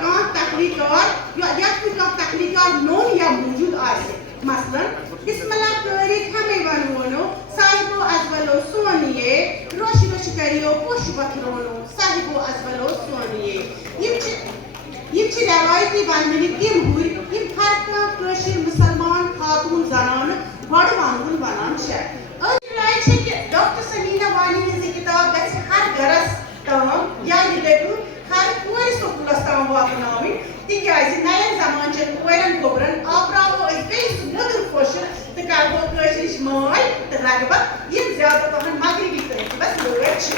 کانٛہہ تخلیٖقار یتھ کُنہِ کانٛہہ تخلیٖقار نوٚن یا موٗجوٗد آسہِ مثلاً بسم اللہ کٲرِتھ ہمیں ونوونو صاحبو ازبلو سونیے روش روش کریو پوش وتھرونو صاحبو ازبلو سونیے یم چھِ روایتی ونمٕتۍ تِم ہُرۍ یم ہر کانٛہہ کٲشِر مُسلمان خاتوٗن زنانہٕ گۄڈٕ ونوُن ونان چھےٚ أتھۍ راے چھِ کہِ ڈاکٹر سمیٖنا وانی ہٕنٛز یہِ کِتاب گژھِ ہر گرس تام یا یہِ دٔپِو ہر کورِ سکوٗلس تام واتناوٕنۍ تِکیازِ نین زمانچن کورٮ۪ن گوٚبرن آپراوو أسۍ بیٚیہِ سُہ موٚدُر پوشُر تہٕ کرہو کٲشرِچ ماے تہٕ رغبت یِم زیادٕ پہن مغربی ترکیبس لٲڑ چھِ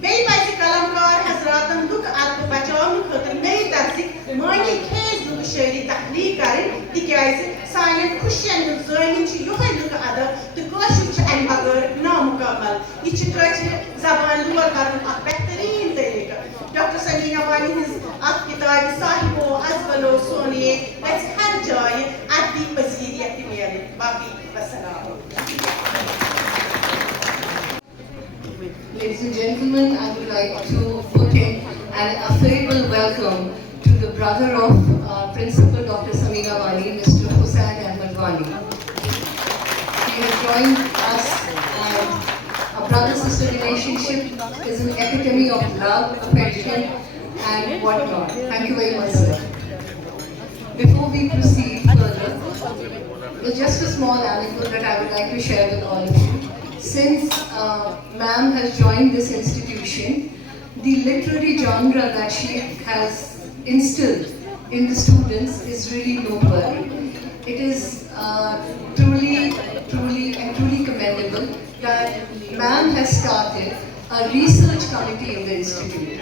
بیٚیہِ پزِ قلمکار حضراتن لُکہٕ ادبہٕ بچاونہٕ خٲطرٕ نٔے طرزٕکۍ معنی خیز لُکہٕ شٲعری تخلیٖق کرٕنۍ تِکیازِ سانٮ۪ن خوشین ہُنٛد زٲمِن چھُ یِہوے لُکہٕ ادب تہٕ کٲشُر چھُ امہِ بغٲر نامُکمل یہِ چھِ کٲشرِ زبانہِ لور کرُن اکھ بہتریٖن طریٖقہٕ ڈاکٹر سمیٖنا وانی ہٕنٛز اکھ کِتابہِ صاحبو ازبلو سونیے گژھِ ہر جایہِ ادبی پذیٖریت تہِ میلٕنۍ باقٕے وسلام. Ladies and gentlemen, I would like to put in an affable welcome to the brother of Principal Dr. Sameena Wani, Mr. Hussain Ahmed Wani. He has joined us, and a brother-sister relationship is an epitome of love, affection, and whatnot. Thank you very much, sir. Before we proceed further, there's just a small anecdote that I would like to share with all of you. Since ma'am has joined this institution, the literary genre that she has instilled in the students is really noteworthy. It is truly commendable that ma'am has started a research committee in the institute.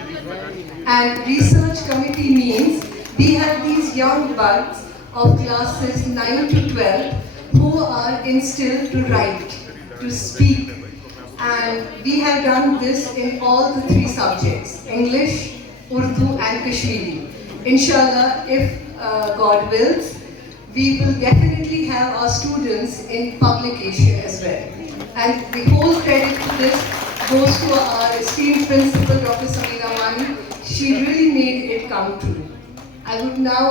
And research committee means we have these young buds of classes 9 to 12 who are instilled to write, to speak, and we have done this in all the 3 subjects: English, Urdu and Kashmiri. Inshallah, if God wills, we will definitely have our students in publication as well. And the whole credit to this goes to our esteemed principal, Dr. Sameena Wani. She really made it come true. I would now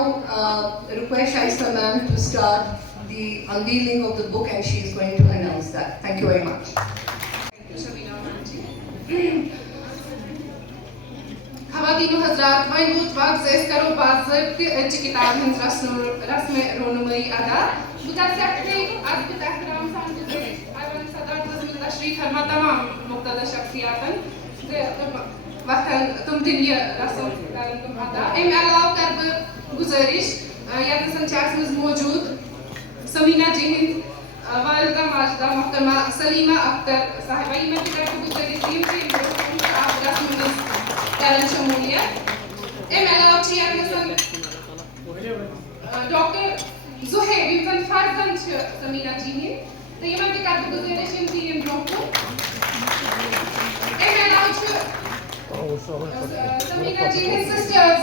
request Shaista ma'am to start the unveiling of the book, and she is going to announce that. Thank you very much. خواتین و حضرات وۄنۍ ووت وقت زِ أسۍ کرو باضٲبطہِ أزچہِ کِتابہِ ہٕنٛز رسمِ رونمٲیی ادا بہٕ کر سٮ۪ٹھٕے ادبِ احترام سان گُزٲرِش ایوان صدارتس منٛز تشریٖف فرما تمام مُقتدر شخصیاتن زِ وقتن تِم دِنۍ یہِ رسم کرن تِم ادا امہِ علاوٕ کر بہٕ گُزٲرِش ییٚتنس چھِ آسمٕژ موجوٗد سمیٖنا جی ہٕنٛدۍ والدہ ماجدہ محترمہ سلیمہ اختر صاحبہ یِمن تہِ کرٕ بہٕ گُزٲرِش یِم تہِ اَتھ رسمہِ منٛز کران شموٗلیت امہِ علاوٕ چھِ ییٚتنس ڈاکٹر زُہیب یِم زن فرزند چھِ سمیٖنا جی ہٕنٛدۍ تہٕ یِمن تہِ کرٕ بہٕ گُزٲرِش یِم تہِ یِن برونٛہہ کُن امہِ علاوٕ چھُ سمیٖنا جی ہٕنٛدۍ سسٹٲرٕز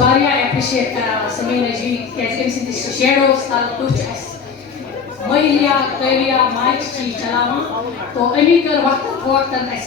Varia appreciate Samina ji because in this shadows are kuch as Mailia Kailia Mike ji chalama to amikar waqt as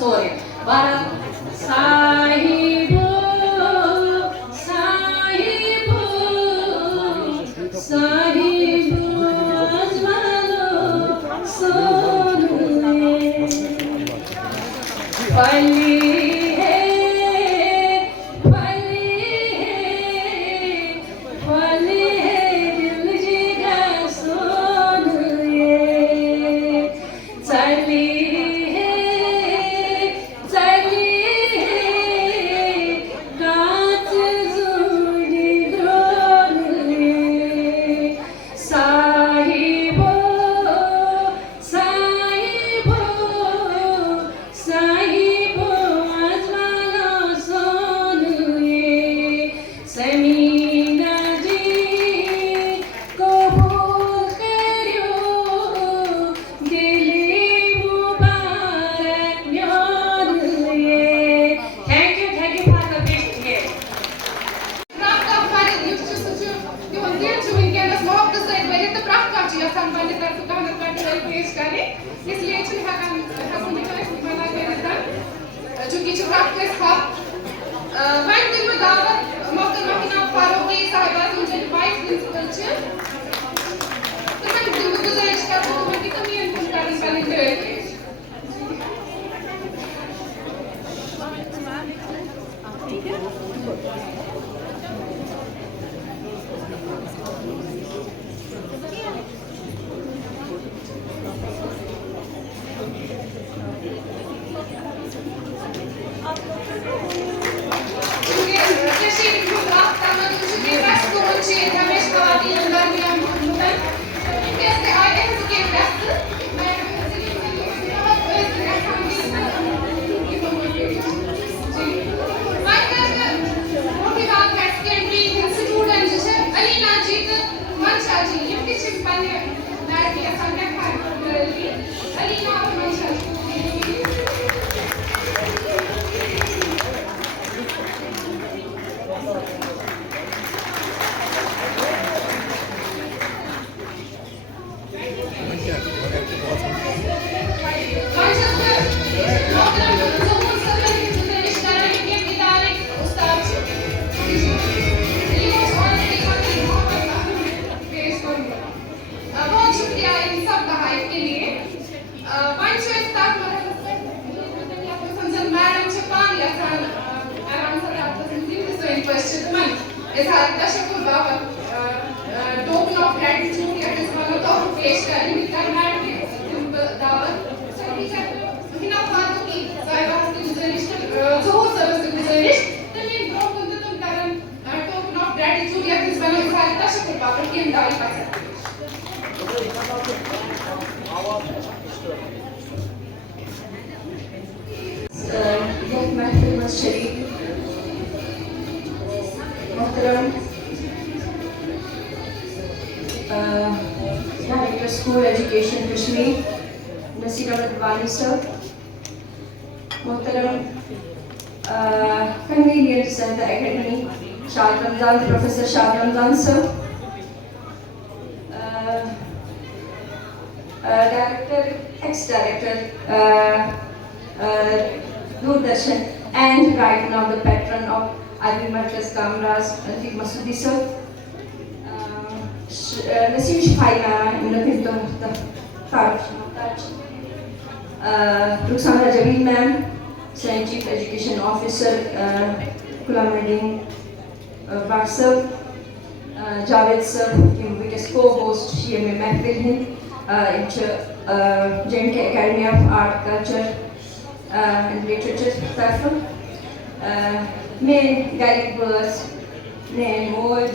sorry Bharat Sahibo Sahibo Sahibo Azmalo Sonule Pali School Education Kashmir, Nasir Ahmed Wani sir, Muhtaram Convenient Center Academy, Shah Ramzan, Professor Shah Ramzan sir, Director, ex-director, Doordarshan, and right now the patron of Ivy Matras Kamraz, Rafiq Masudi sir, Naseem Shafai Mama, Nabil Ruxana Jamil ma'am, Science Chief Education Officer, Kulamadin Bhatt sir, Javed sir, which is co-host CMA Mahfil J&K Academy of Art, Culture and Literature tarafan men garib bus, men moj,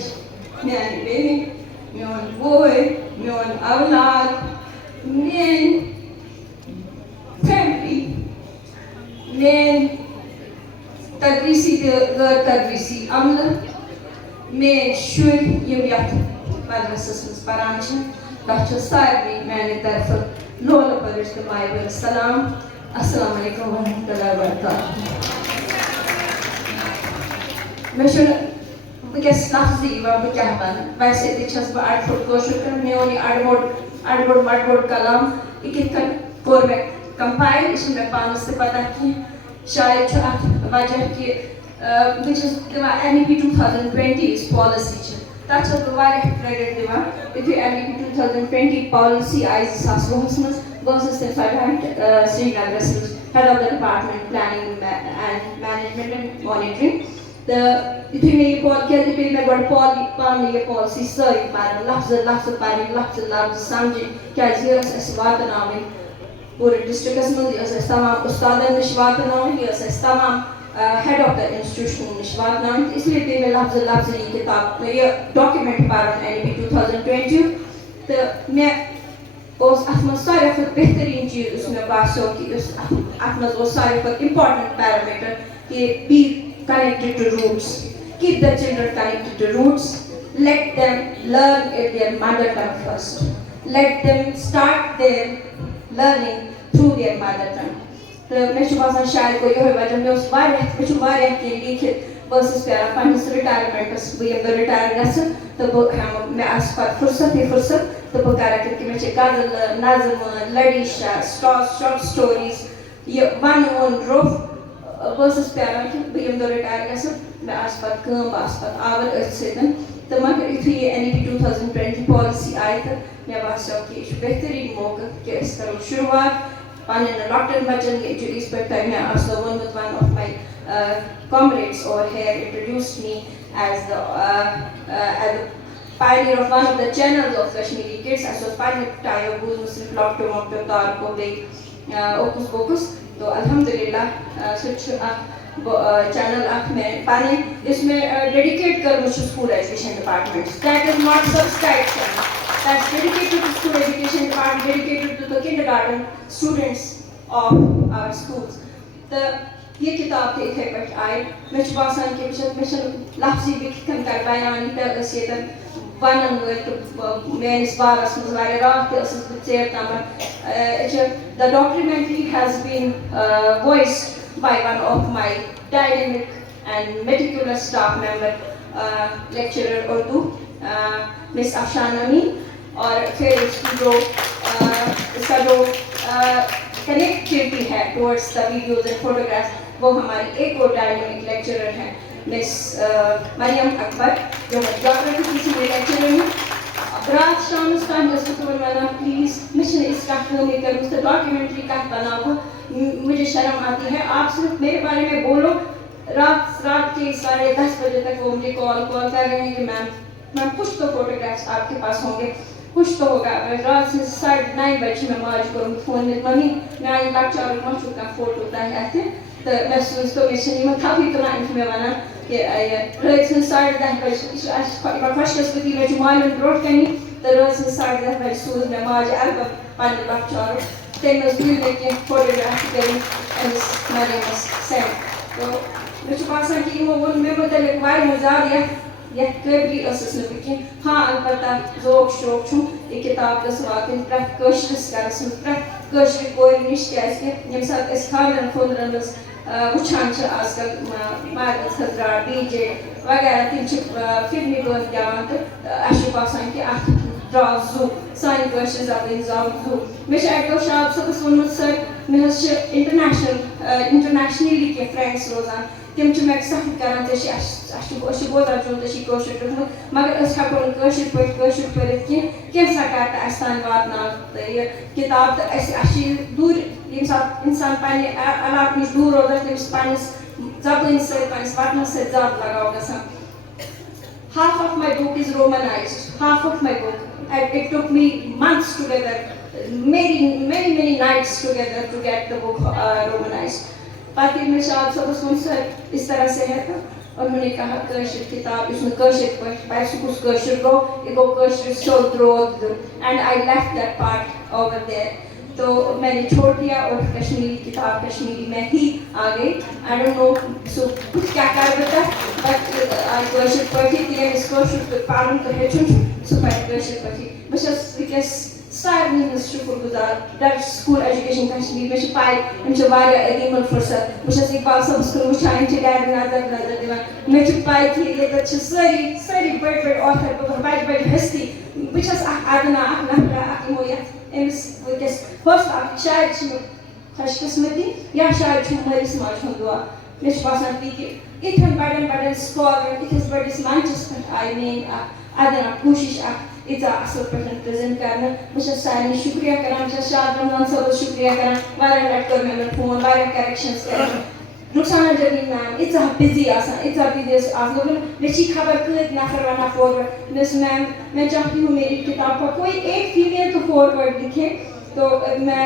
men beni, men boy, men avlad, men family, men tadrisi غير tadrisi amla, men shuri yum yat madrasas mas paran chh Dr. Saadi میانہِ طرفہٕ لولہٕ پٲٹھۍ تہٕ مایہِ بٔرِتھ سلام السلام علیکم ورحمۃ اللہ وبرکاتہ مےٚ چھُنہٕ وٕنکٮ۪س لفظٕے یِوان بہٕ کیٛاہ وَنہٕ ویسے تہِ چھَس بہٕ اَڑٕ پھوٚٹ کٲشُر کران میون یہِ اَڑٕ بوٚڑ مَڑٕ بوٚڑ کلام یہِ کِتھ کٔنۍ کوٚر مےٚ کمپایل یہِ چھُنہٕ مےٚ پانَس تہِ پتہ کینٛہہ شاید چھُ اَتھ وجہ کہِ بہٕ چھَس دِوان MEP 2020 یُس پالسی چھِ تَتھ چھَس بہٕ واریاہ کرٛیڈِٹ دِوان یُتھُے MEP 2020 پالسی آیہِ 2020 منٛز بہٕ ٲسٕس تَمہِ ساتہٕ سرینگرَس منٛز head of the department planning and management and monitoring تہٕ یُتھُے مےٚ یہِ کیٛازِ پیٚیہِ مےٚ گۄڈٕ پانہٕ یہِ پالسی سٲری پَرٕنۍ لفظہٕ پَرٕنۍ لفظہٕ سَمجھِنۍ کیٛازِ یہِ ٲس اَسہِ واتناوٕنۍ پوٗرٕ ڈِسٹرٛکَس منٛز یہِ ٲس اَسہِ تمام اُستادَن نِش واتناوٕنۍ یہِ ٲس اَسہِ تمام ہیڈ آف د اِنسٹِٹیوٗشنَن نِش واتناوٕنۍ اس لیے پیٚیہِ مےٚ لفظہٕ یہِ کِتاب یہِ ڈاکیومٮ۪نٛٹ پَرُن MEP 2020 تہٕ مےٚ اوس اَتھ منٛز ساروی کھۄتہٕ بہتریٖن چیٖز یُس مےٚ باسیو کہِ یُس اَتھ منٛز اوس ساروی کھۄتہٕ اِمپاٹَنٹ پیرامیٖٹر کہِ be connected to roots, keep the children connected to roots, let them learn their mother tongue first, let them start their learning through their mother tongue. تہٕ مےٚ چھُ باسان شاید گوٚو یِہوے وجہ مےٚ چھُ واریاہ کینٛہہ لیٖکھِتھ بہٕ ٲسٕس پیاران پنٛنِس رِٹایَرمٮ۪نٛٹَس بہٕ ییٚمہِ دۄہ رِٹایَر گژھٕ تہٕ بہٕ ہٮ۪مہٕ مےٚ آسہِ پَتہٕ فرصت تہٕ بہٕ کَرَکھ کہِ مےٚ چھِ غزلہٕ نظمہٕ لٔڈیٖشا شاٹ سٹوریٖز یہِ وَنہٕ ووٚن روٚف بہٕ ٲسٕس پیاران کہِ بہٕ ییٚمہِ دۄہ رِٹایَر گژھٕ مےٚ آسہِ پَتہٕ کٲم بہٕ آسہٕ پَتہٕ آوُر أتھۍ سۭتۍ تہٕ مگر یُتھُے یہِ MEP 2020 پالسی آیہِ تہٕ مےٚ باسیو کہِ یہِ چھُ بہتریٖن موقعہٕ کہِ أسۍ کَرو شُروعات پنٛنٮ۪ن لۄکٹٮ۪ن بَچَن یِتھ پٲٹھۍ تۄہہِ مےٚ آسنو ووٚنمُت one of my comrades over here introduced me as the pioneer of one of the channels of Kashmiri kids. اَسہِ اوس پنٛنہِ ٹایمہٕ بوٗزمُت صرف لۄکٹیو مۄکٹیو تارکو بیٚیہِ اوکُس پوکُس تو الحمدُاللہ سُہ چھُ اکھ چینل اکھ مےٚ پنٕنۍ یُس مےٚ ڈیڈِکیٹ کٔرمٕژ چھُ school education department that is not subscribe channel that is dedicated to school education department dedicated to the kindergarten students of our schools. تہٕ یہِ کِتاب تہِ یِتھَے پٲٹھۍ آیہِ مےٚ چھُ باسان کہِ مےٚ چھُنہٕ لفظی بہٕ کِتھ کٔنۍ کَرٕ بیان ییٖتیٛاہ ٲسۍ ییٚتٮ۪ن وَنَن وٲلۍ تہٕ میٛٲنِس بارَس منٛز واریاہ راتھ تہِ ٲسٕس بہٕ ژیر تامَتھ the documentary has been voiced by one of my dynamic and meticulous staff member, lecturer Urdu, Miss Afshan Amin. اور پھر اس کا جو کنیکٹیوٹی ہے towards the videos and photographs وہ ہماری ایک اور ڈائنامک لیکچرر ہیں مس مریم اکبر جو جیوگرافی کی میرے لیکچرر ہیں. رات شامس تام ٲسٕس بہٕ تِمن وَنان پلیٖز مےٚ چھِنہٕ یِژھ کَتھ کٲمٕے کٔرمٕژ تہٕ ڈاکیومٮ۪نٹری کَتھ بناو بہٕ مجھے شرم آتی ہے آپ صرف میرے بارے میں بولو. رات کے 10:30 بجے تک وہ مجھے کال کر رہے ہیں کہ میم کچھ تو فوٹوگرافس آپ کے پاس ہوں گے کچھ تو ہوگا. رات سے 9:30 بجے مےٚ ماجہِ کوٚرمُت فون مےٚ ممی میٛانہِ لۄکچارُک ما چھُ کانٛہہ فوٹو تۄہہِ اَتھِ تہٕ مےٚ سوٗز تہٕ مےٚ چھِنہٕ یِمن تھپھٕے تُلان یِم چھِ مےٚ وَنان کہِ رٲژ ہٕنٛز 10:30 بجہِ یہِ چھُ اَسہِ یِوان خۄش قٕسمتی مےٚ چھُ مالٮ۪ن برونٛٹھ کَنی تہٕ رٲژ ہٕنٛز 10:30 بجہِ سوٗز مےٚ ماجہِ اَلبم پنٛنہِ لۄکچارُک تٔمۍ ٲس تُلۍ مےٚ کینٛہہ فوٹوگرافی کٔرمٕتۍ أمِس مریمَس سٮ۪نٛڈ. تہٕ مےٚ چھُ باسان کہِ یِمو ووٚن مےٚ مُتعلِق واریاہ زیادٕ یَتھ یتھ قٲبلی ٲسٕس نہٕ بہٕ کینٛہہ. ہاں البتہ ذوق شوق چھُم یہِ کِتاب گٔژھ واتٕنۍ پرٛٮ۪تھ کٲشرِس گَرَس منٛز, پرٛٮ۪تھ کٲشرِ کورِ نِش, کیٛازِکہِ ییٚمہِ ساتہٕ أسۍ خانٛدرَن خانٛدرَن منٛز وٕچھان چھِ آز کل مردٕ خٔزرا, ڈی جے وغیرہ, تِم چھِ فِلمہِ بٲتھ گٮ۪وان تہٕ اَسہِ چھُ باسان کہِ اَتھ درٛاو زُو, سانہِ کٲشرِ زبٲنۍ زاو زُو. مےٚ چھُ اَکہِ دۄہ شاد صٲبَس ووٚنمُت سر مےٚ حظ چھِ اِنٹرنیشنٔلی کینٛہہ فرٛٮ۪نٛڈٕس روزان, تِم چھِ مےٚ سخت کران ژےٚ چھِ أسۍ چھِ بوزان چون ژےٚ چھی کٲشُر لیوٚکھمُت مگر أسۍ ہٮ۪کو نہٕ کٲشِر پٲٹھۍ کٲشُر پٔرِتھ کینٛہہ, کینٛژھا کر تہٕ اَسہِ تام واتناو تہٕ یہِ کِتاب تہٕ اَسہِ چھِ یہِ دوٗرِ ییٚمہِ ساتہٕ اِنسان پنٛنہِ علاقہٕ نِش دوٗر روزان تٔمِس پنٛنِس زبٲنۍ سۭتۍ پنٛنِس وطنَس سۭتۍ زیادٕ لگاو گژھان. Half of my book is Romanized, half of my book. It took me months together, many nights together to get the book Romanized. پتہٕ ییٚلہِ مےٚ شاد صٲبَس ووٚن سر اِس طرح سے ہے تہٕ انہوں نے کہا کٲشِر کِتاب یُس نہٕ کٲشِر پٲٹھۍ پَرِ سُہ کُس کٲشُر گوٚو, یہِ گوٚو کٲشرِ سیوٚد رود دیُن, and I left that part over there. تو میں نے چھوڑ دیا اور کشمیری کتاب کشمیری میں ہی آ گئی. آئی ڈونٹ نو سو کیا کر بہٕ تَتھ, بٹ کٲشِر پٲٹھی تہِ ییٚمِس کٲشُر پَرُن تہٕ ہیٚچھُن چھُ سُہ پَرِ کٲشِر پٲٹھی. بہٕ چھَس وٕنکٮ۪س سارنٕے ہٕنٛز شُکُر گُزار. ڈَچ سکوٗل ایجوکیشن کشمیٖر, مےٚ چھِ پاے یِم چھِ واریاہ عظیٖم الفُرصت. بہٕ چھَس اقبال صٲبَس کُن وٕچھان, یِم چھِ گرِ نظر دِوان. مےٚ چھِ پاے کہِ ییٚتٮ۪تھ چھِ سٲری بٔڑۍ آتھر, بَجہِ ہستی. بہٕ چھَس اکھ اَدنا, اکھ نفرا, اکھ یِمو یَتھ أمِس وٕنکٮ۪س حوصلہٕ اکھ شاید چھِ مےٚ خۄش قٕسمتی یا شاید چھُم مٲلِس ماجہِ ہُنٛد دُعا. مےٚ چھُ باسان تی کہِ یِتھٮ۪ن بَڑٮ۪ن سکالرن, یِتھِس بٔڑِس منچَس پٮ۪ٹھ آیہِ میٲنۍ اکھ اَدنا کوٗشِش اکھ ییٖژاہ اَصٕل پٲٹھۍ پرٛزنٹ کرنہٕ. بہٕ چھَس سارنٕے شُکریہ کران, بہٕ چھَس شاد رمضان صٲبَس شُکریہ کران. واریاہ لَٹہِ کوٚر مےٚ فون, واریاہ کریکشنٕز کٔرۍ. رُخسانا جمیٖل میم ییٖژاہ بِزی آسان, ییٖژاہ بِزی ٲس آسان. مےٚ چھِ خبر کۭتۍ نفر وَنان فارورڈ. مےٚ ٲس میم میں چاہتی ہوں میری کتاب کا کوئی ایک فیمیل تو فارورڈ لکھے. تو میں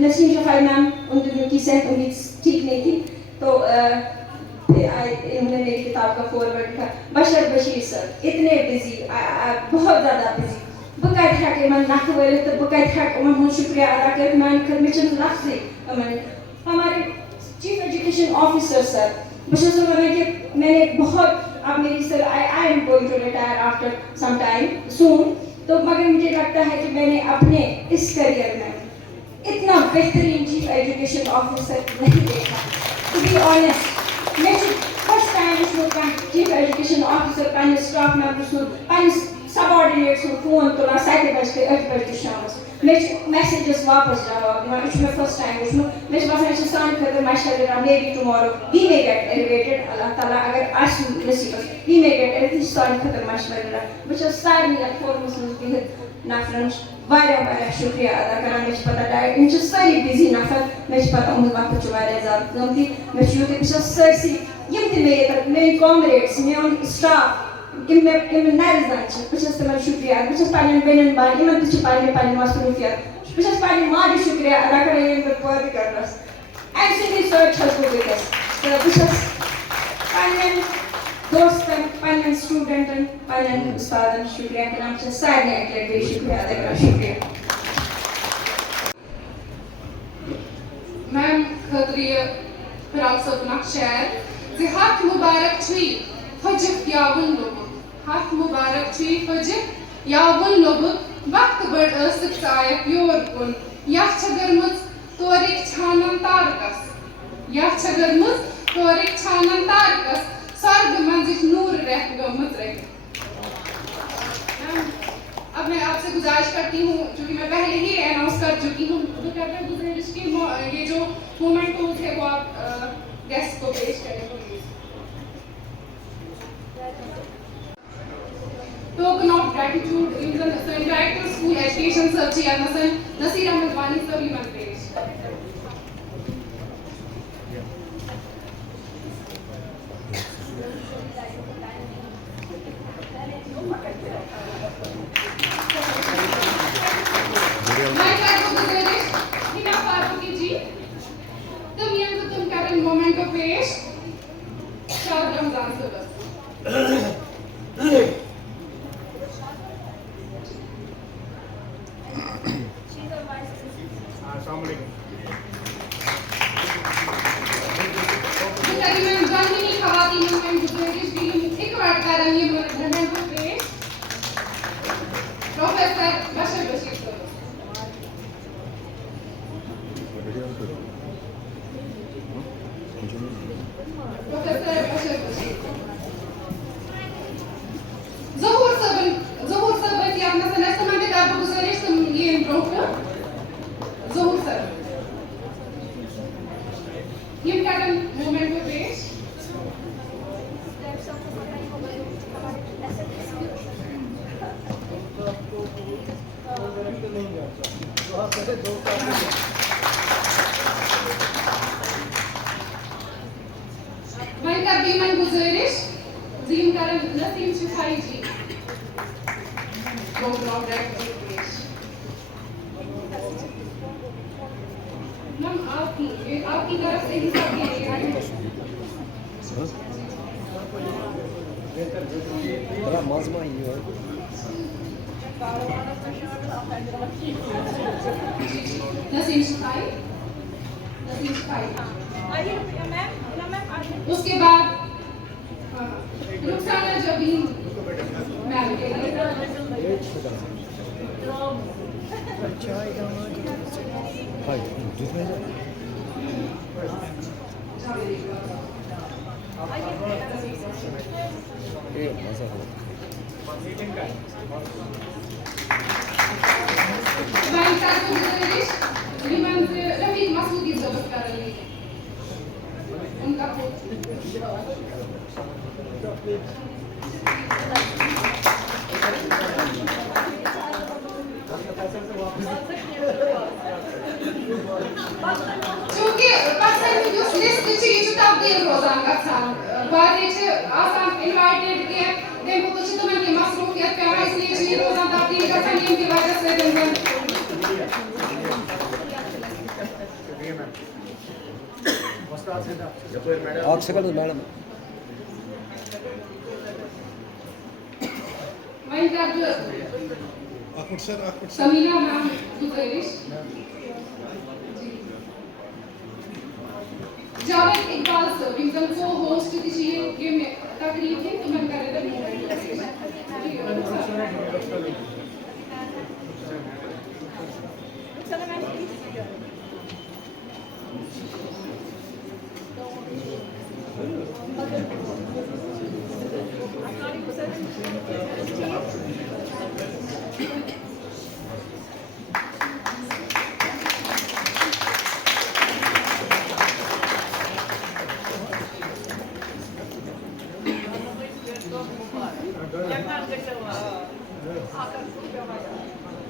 نسیم شفائی میم ان کی صحت ان کی ٹھیک نہیں تھی, تو انہوں نے میری کتاب کا فارورڈ لکھا. بشر بشیر سر اتنے بزی, بہت زیادہ بزی. بہٕ کَتہِ ہٮ۪کہٕ یِمن نکھٕ ؤلِتھ تہٕ بہٕ کَتہِ ہٮ۪کہٕ یِمن ہُنٛد شُکریہ ادا کٔرِتھ. میانہِ خٲطرٕ مےٚ چھِنہٕ لفظٕے یِمن. ہمارے چیف ایجوکیشن آفیسر سر, بہٕ چھَس وَنان کہِ میں نے بہت اب میری sir I am going to retire after some time soon, تو مگر مجھے لگتا ہے کہ میں نے اپنے اس کریئر میں اتنا بہترین چیف ایجوکیشن آفیسر نہیں دیکھا. ٹو بی آنیسٹ, میں چھُ فسٹ ٹایم وٕچھمُت کانٛہہ چیف ایجوکیشن آفیسر پنٛنِس سٹاف ممبر سُنٛد, پنٛنِس سبآرڈِنیٹ سُنٛد فون تُلان 7 بجہِ تہٕ 8 بجہِ تہِ شامَس. مےٚ چھُ میسیجَس واپس جواب دِوان. یہِ چھُ مےٚ فسٹ ٹایم وٕچھمُت. مےٚ چھُ باسان یہِ چھُ سانہِ خٲطرٕ مشورٕ میبی ٹُمارو وی مے گیٹ ایلیویٹِڈ. اللہ تعالیٰ اگر آسہِ نصیٖبَس وی مے گیٹ ایلیویٹِڈ, یہِ چھُ سانہِ خٲطرٕ مشورٕ. بہٕ چھَس سارنٕے یَتھ فورمَس منٛز بِہِتھ نفرَن واریاہ شُکریہ ادا کران. مےٚ چھِ پَتہ یِم چھِ سٲری بِزی نفر, مےٚ چھِ پَتہ یِہُنٛد وقت چھُ واریاہ زیادٕ قۭمتی. مےٚ چھُ یُتُے, بہٕ چھَس سٲرسٕے یِم تہِ مےٚ ییٚتٮ۪تھ میٲنۍ کامریڈٕس, میون سٹاف, یِم نَرِ زَنہِ چھِ, بہٕ چھَس تِمن شُکریہ. بہٕ چھَس پنٛنٮ۪ن بیٚنٮ۪ن بایَن, یِمن تہِ چھِ پنٕنہِ مصروٗفیت. بہٕ چھَس پنٛنہِ ماجہِ شُکریہ ادا کران ییٚمۍ بہٕ پٲدٕ کٔرنَس. اَمہِ سٕنٛدی سۭتۍ چھَس بہٕ وٕنکٮ۪س. تہٕ بہٕ چھَس پنٛنٮ۪ن دوستن, پنٛنٮ۪ن سٹوٗڈنٛٹن, پنٛنٮ۪ن اُستادن شُکریہ کران. بہٕ چھَس سارنٕے اَکہِ لَٹہِ بیٚیہِ شُکریہ ادا کران. شُکریہ. میم خٲطرٕ یہِ فِراق صٲبُن اکھ شعر زِ ہتھ مُبارک چھُے پھٔجِکھ یاوُن لوٚبُت, ہتھ مُبارک چھُے پھٔجِکھ یاوُن لوٚبُت, وقتہٕ بٔڑ ٲسٕکھ ژٕ آیکھ یور کُن, یَتھ چھےٚ گٔرمٕژ تورٕکۍ چھانن تارکس, یَتھ چھےٚ گٔرمٕژ تورٕکۍ چھانن تارکس, سۄرگہٕ منٛزٕچ نوٗرٕ ریٚکھ گٔمٕژ رٔٹِتھ. اب میں آپ سے گزارش کرتی ہوں, چونکہ میں پہلے ہی اناؤنس کر چکی ہوں, تو کہتے ہیں گزارش کی یہ جو مومنٹوز ہے وہ آپ گیسٹ کو پیش کریں. ٹوکن آف گریٹیٹیوڈ یِم زن سٲنۍ ڈایریکٹر سکوٗل ایجوکیشن صٲب چھِ یَتھ منٛز نصیٖر احمد وانی صٲب یِمن پیش. میں کرو گزارش ہنا فاروقی جی, تِم یِن تہٕ تِم کرن مومنٹو پیش شاد رمضان صٲبس. خواتین خواتین گزارش کہ اِکوٹ کرن یِم وۄنۍ کَرٕ بہٕ یِمن گُزٲرِش زِ یِم کَرن نسیٖم شِفایی جی پیش. میم آپ کی طرف سے ہی سب کے نسیم شفائی اس کے بعد رخسانہ جبین میم کے لیے رفیق مسعودی ضبط کر رہی ان کا چونکہ پسند یُس لسٹ چھِ یہِ چھُ تبدیٖل روزان گژھان واریاہ چھِ آسان اِنوایٹِڈ کینٛہہ تَمہِ پوٚتُس چھِ تِمن کینٛہہ مصروٗفیت پیٚوان اِسلیے چھِ یہِ روزان تبدیٖل گژھان ییٚمہِ کہِ وجہ سۭتۍ زن وۄنۍ کَرٕ بہٕ سمیٖنا میم گُزٲرِش جاوید اقبال صٲب یِم زن کو ہوسٹ تہِ چھِ ییٚمہِ تقریٖب ہِنٛدۍ تِمن کَرے بہٕ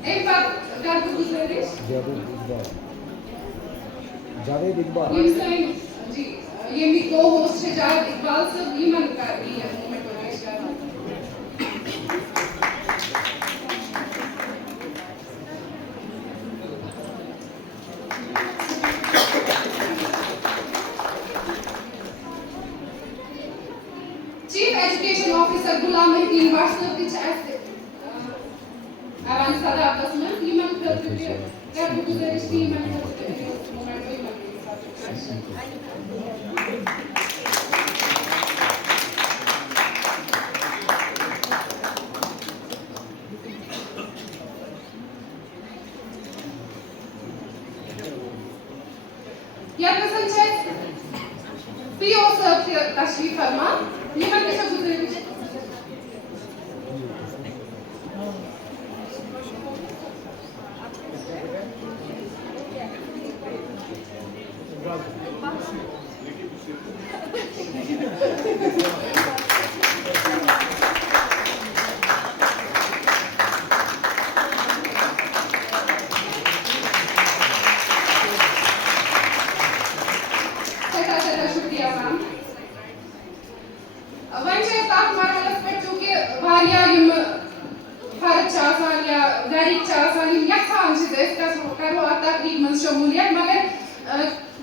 ایک بات کر دو گزارش جاوید اقبال جی یہ بھی کو ہوسٹ ہے جاوید اقبال صاحب یہ من کر رہی ہے مومنٹ آرگنائز کر رہی chief education officer Ghulam Mahdi but صاحب تہِ چھِ اَسہِ ایوان صداقتس منٛز یِمن خٲطرٕ تہِ کَرٕ بہٕ گُزٲرِش کہِ یِمن خٲطرٕ تہِ أنِو مومنٹ یِمن یتھ منٛز چھِ اَسہِ پی او صٲب تہِ تشریٖف فرمان یِمن تہِ چھےٚ گُزٲرِش شکریہ میم وۄنۍ چھِ أسۍ تَتھ مرحلَس پٮ۪ٹھ چوٗنٛکہِ واریاہ یِم فرد چھِ آسان یا گرِکۍ چھِ آسان یِم یژھان چھِ زِ أسۍ کرو اَتھ تقریٖب منٛز شموٗلیت مگر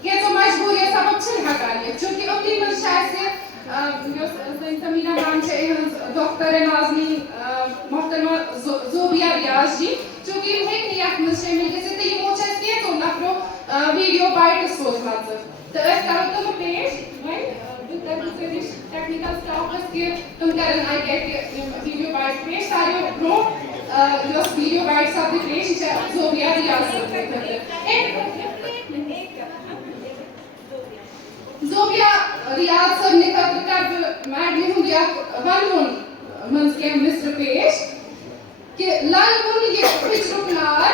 کینٛژھو مجبوٗریو سبب چھِنہٕ ہٮ۪کان یِتھ چوٗنٛکہِ أمنٕے منٛز چھِ اَسہِ یۄس سٲنۍ سمیٖنا میم چھِ یِہٕنٛز دۄخترے نازنیٖن محترمہ زوبیا ریاض جی چوٗنٛکہِ یِم ہیٚکۍ نہٕ یَتھ منٛز شٲمِل گٔژھِتھ تہٕ یِمو چھِ اَسہِ کینٛژھو نفرو ویٖڈیو بایٹٕس سوزمژٕ تہٕ أسۍ کرو تِم پیش وۄنۍ بہٕ کَرٕ گُزٲرِش ٹیکنِکل سٹافس کہِ تِم کرن اَکہِ اَکہِ یِم ویٖڈیو بایٹ پیش ساروِیو برونٛہہ یۄس ویٖڈیو بایٹ سپدِ پیش یہِ چھےٚ زوبیا ریاض صٲبنہِ خٲطرٕ زوبیا ریاض صٲبنہِ خٲطرٕ کَرٕ بہٕ میڈمہِ ہُنٛد یَتھ ونوُن منٛز کینٛہہ مِثرٕ پیش کہِ لل وُن یہِ ہِجرُک نار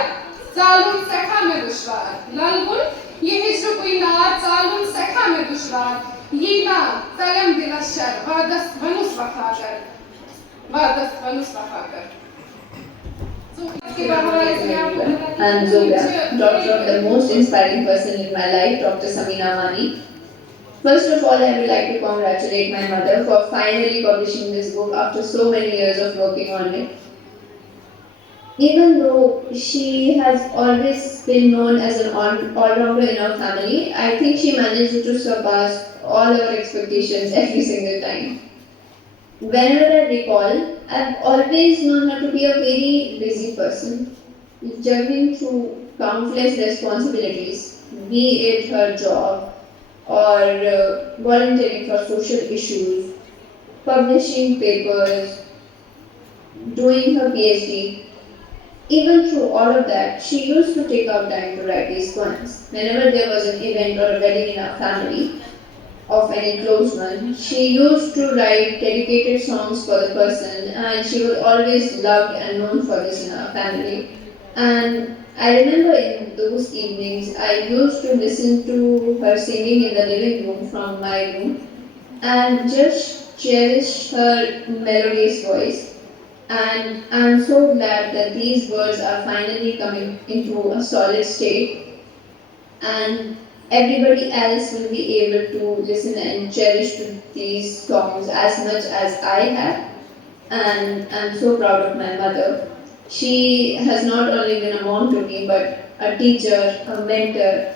ژالُن سٮ۪ٹھاہ مےٚ دُشوار لل وُن یہِ ہِجرُکُے نار ژالُن سٮ۪ٹھاہ مےٚ دُشوار یی نا ژَلٮ۪م دِلس شر وعدس وَنُس وفا کر وعدس وَنُس وفا کر I'm Zobia, daughter of the most inspiring person in my life, Dr. Samina Mani. First of all, I would like to congratulate my mother for finally publishing this book after so many years of working on it. Even though she has always been known as an all-rounder in our family, I think she managed to surpass all our expectations every single time. Whenever I recall, I've always known her to be a very busy person, juggling through countless responsibilities, be it her job or volunteering for social issues, publishing papers, doing her PhD. Even through all of that, she used to take out time to write these poems. Whenever there was an event or a wedding in our family, of any close one, she used to write dedicated songs for the person, and she was always loved and known for this in our family. And I remember in those evenings, I used to listen to her singing in the living room from my room and just cherish her melodious voice. And I'm so glad that these words are finally coming into a solid state, and everybody else will be able to listen and cherish these songs as much as I have. And I'm so proud of my mother. She has not only been a mom to me, but a teacher, a mentor,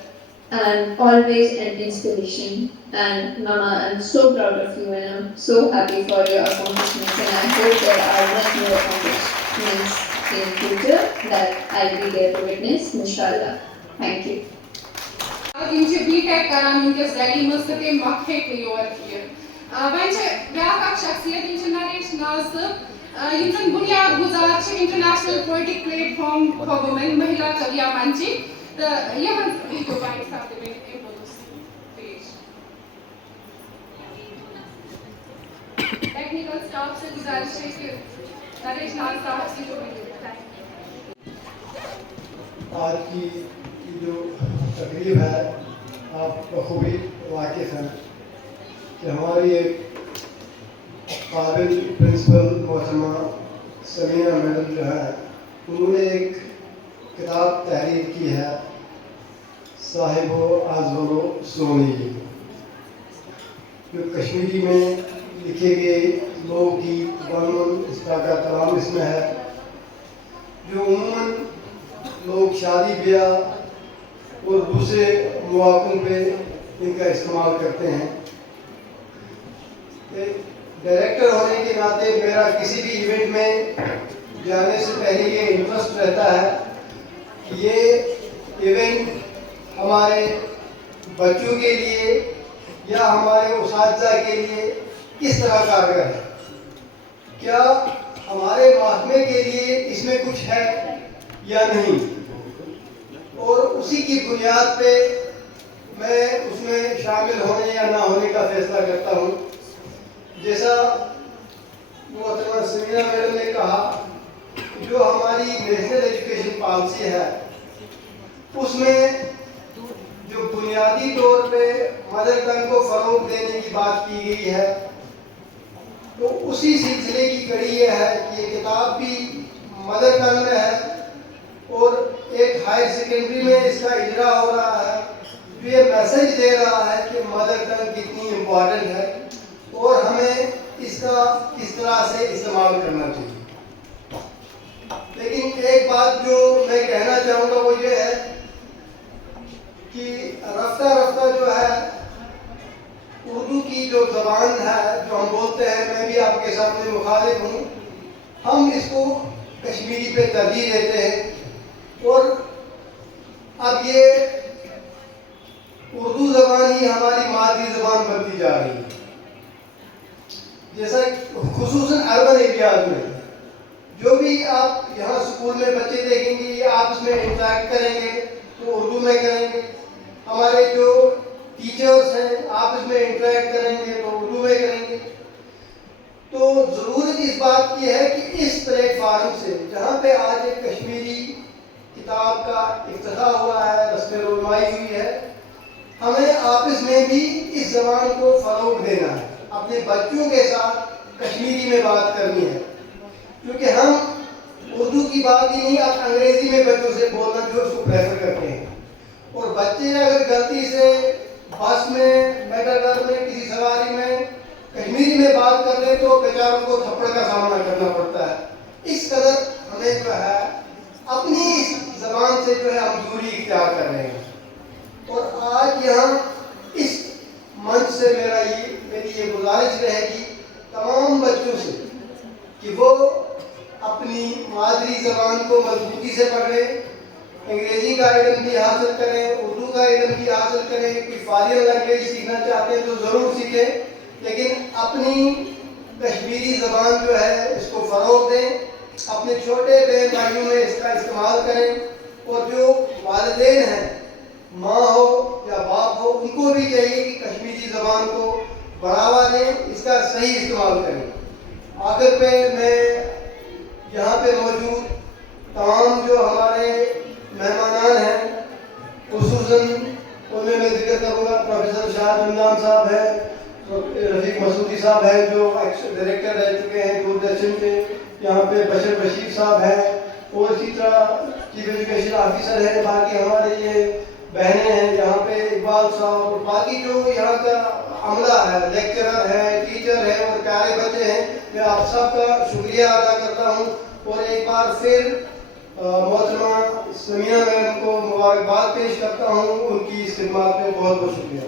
and always an inspiration. And Mama, I'm so proud of you, and I'm so happy for your accomplishments, and I hope there are much more accomplishments in future that I'll be there to witness, inshallah. Thank you. یِم چھِ BTech کران وٕنکٮ۪س دہلی منٛز تہٕ تَمہِ وقتہٕ ہیٚکہِ نہٕ یور یِتھ. وۄنۍ چھِ بیٛاکھ اکھ شخصیت یِم چھِ نریش ناز صٲب یِم زَن بُنیاد گُزار چھِ اِنٹرنیشنل پُلٹِک پلیٹ فارم وومین مہیلا کَویا منچی تہٕ یِہٕنٛز ویٖڈیو بایِک سپدٕ مےٚ اَمہِ پوٚتُس پیش. ٹیکنیکل سٹاف سے گزارش ہے کہ نریش ناز صاحب کی جو آج کی جو تقریب ہے آپ بخوبی واقف ہیں کہ ہماری ایک قابل پرنسپل محترمہ سمینہ میڈم جو ہے انہوں نے ایک کتاب تحریر کی ہے صاحب و ازول و سونی، جو کشمیری میں لکھے گئے لوگ گیت غنون اس طرح کا کلام اس میں ہے، جو عموماً لوگ شادی بیاہ اور دوسرے مواقعوں پہ ان کا استعمال کرتے ہیں. ڈائریکٹر ہونے کے ناطے میرا کسی بھی ایونٹ میں جانے سے پہلے یہ انٹرسٹ رہتا ہے کہ یہ ایونٹ ہمارے بچوں کے لیے یا ہمارے اساتذہ کے لیے کس طرح کارگر ہے، کیا ہمارے محکمے کے لیے اس میں کچھ ہے یا نہیں، اور اسی کی بنیاد پہ میں اس میں شامل ہونے یا نہ ہونے کا فیصلہ کرتا ہوں. جیسا محترمہ سمینہ میڈم نے کہا، جو ہماری نیشنل ایجوکیشن پالیسی ہے اس میں جو بنیادی طور پہ مدر ٹنگ کو فروغ دینے کی بات کی گئی ہے، تو اسی سلسلے کی کڑی یہ ہے کہ یہ کتاب بھی مدر ٹنگ میں ہے اور ایک ہائر سیکنڈری میں اس کا اجرا ہو رہا ہے، جو یہ میسج دے رہا ہے کہ مدر ٹنگ کتنی امپورٹنٹ ہے اور ہمیں اس کا کس طرح سے استعمال کرنا چاہیے. لیکن ایک بات جو میں کہنا چاہوں گا وہ یہ ہے کہ رفتہ رفتہ جو ہے اردو کی جو زبان ہے جو ہم بولتے ہیں، میں بھی آپ کے سامنے مخالف ہوں، ہم اس کو کشمیری پہ ترجیح دیتے ہیں اور اب یہ اردو زبان ہی ہماری مادری زبان بنتی جا رہی ہے. جیسا خصوصاً اربن ایریاز میں جو بھی آپ یہاں اسکول میں بچے دیکھیں گے یہ آپس میں انٹریکٹ کریں گے تو اردو میں کریں گے، ہمارے جو ٹیچرس ہیں آپس میں انٹریکٹ کریں گے تو اردو میں کریں گے. تو ضرورت اس بات کی ہے کہ اس پلیٹ فارم سے جہاں پہ آج ایک کشمیری کتاب کا افتتاح ہوا ہے، رسم رونمائی ہوئی ہے، ہمیں آپس میں بھی اس زبان کو فروغ دینا ہے، اپنے بچوں کے ساتھ کشمیری میں بات کرنی ہے، کیونکہ ہم اردو کی بات ہی نہیں، آپ انگریزی میں بچوں سے بولنا جو اس کو پریفر کرتے ہیں. اور بچے اگر غلطی سے بس میں، میٹاڈور میں، کسی سواری میں کشمیری میں بات کر لیں تو بیچاروں کو تھپڑ کا سامنا کرنا پڑتا ہے. اس قدر ہمیں جو ہے اپنی زبان سے جو ہے ہم دوری اختیار کر رہے ہیں. اور آج یہاں اس منچ سے میری یہ گزارش رہے گی تمام بچوں سے کہ وہ اپنی مادری زبان کو مضبوطی سے پکڑیں، انگریزی کا علم بھی حاصل کریں، اردو کا علم بھی حاصل کریں. کوئی فارین لینگویج سیکھنا چاہتے ہیں تو ضرور سیکھیں، لیکن اپنی کشمیری زبان جو ہے اس کو فروغ دیں. اپنے چھوٹے بہن بھائیوں میں اس کا استعمال کریں. اور جو والدین ہیں، ماں ہو یا باپ ہو، ان کو بھی چاہیے کہ کشمیری زبان کو بڑھاوا دیں، اس کا صحیح استعمال کریں. آخر پہ میں یہاں پہ موجود تمام جو ہمارے مہمانان ہیں، خصوصاً ان میں ذکر کروں گا پروفیسر شاہد رمضان صاحب ہیں، رفیق مسعودی صاحب ہیں جو ڈائریکٹر رہ چکے ہیں دوردرشن کے، یہاں پہ بشر بشیر صاحب ہیں، اور اسی طرح چیف ایجوکیشن آفیسر ہیں. باقی ہمارے یہ بہنیں ہیں یہاں پہ، اقبال صاحب، اور باقی جو یہاں کا عملہ ہے، لیکچرر ہے، ٹیچر ہے اور پیارے بچے ہیں. میں آپ سب کا شکریہ ادا کرتا ہوں. اور ایک بار پھر محترمہ سمینہ میڈم کو مبارکباد پیش کرتا ہوں. ان کی اس خدمات میں بہت بہت شکریہ.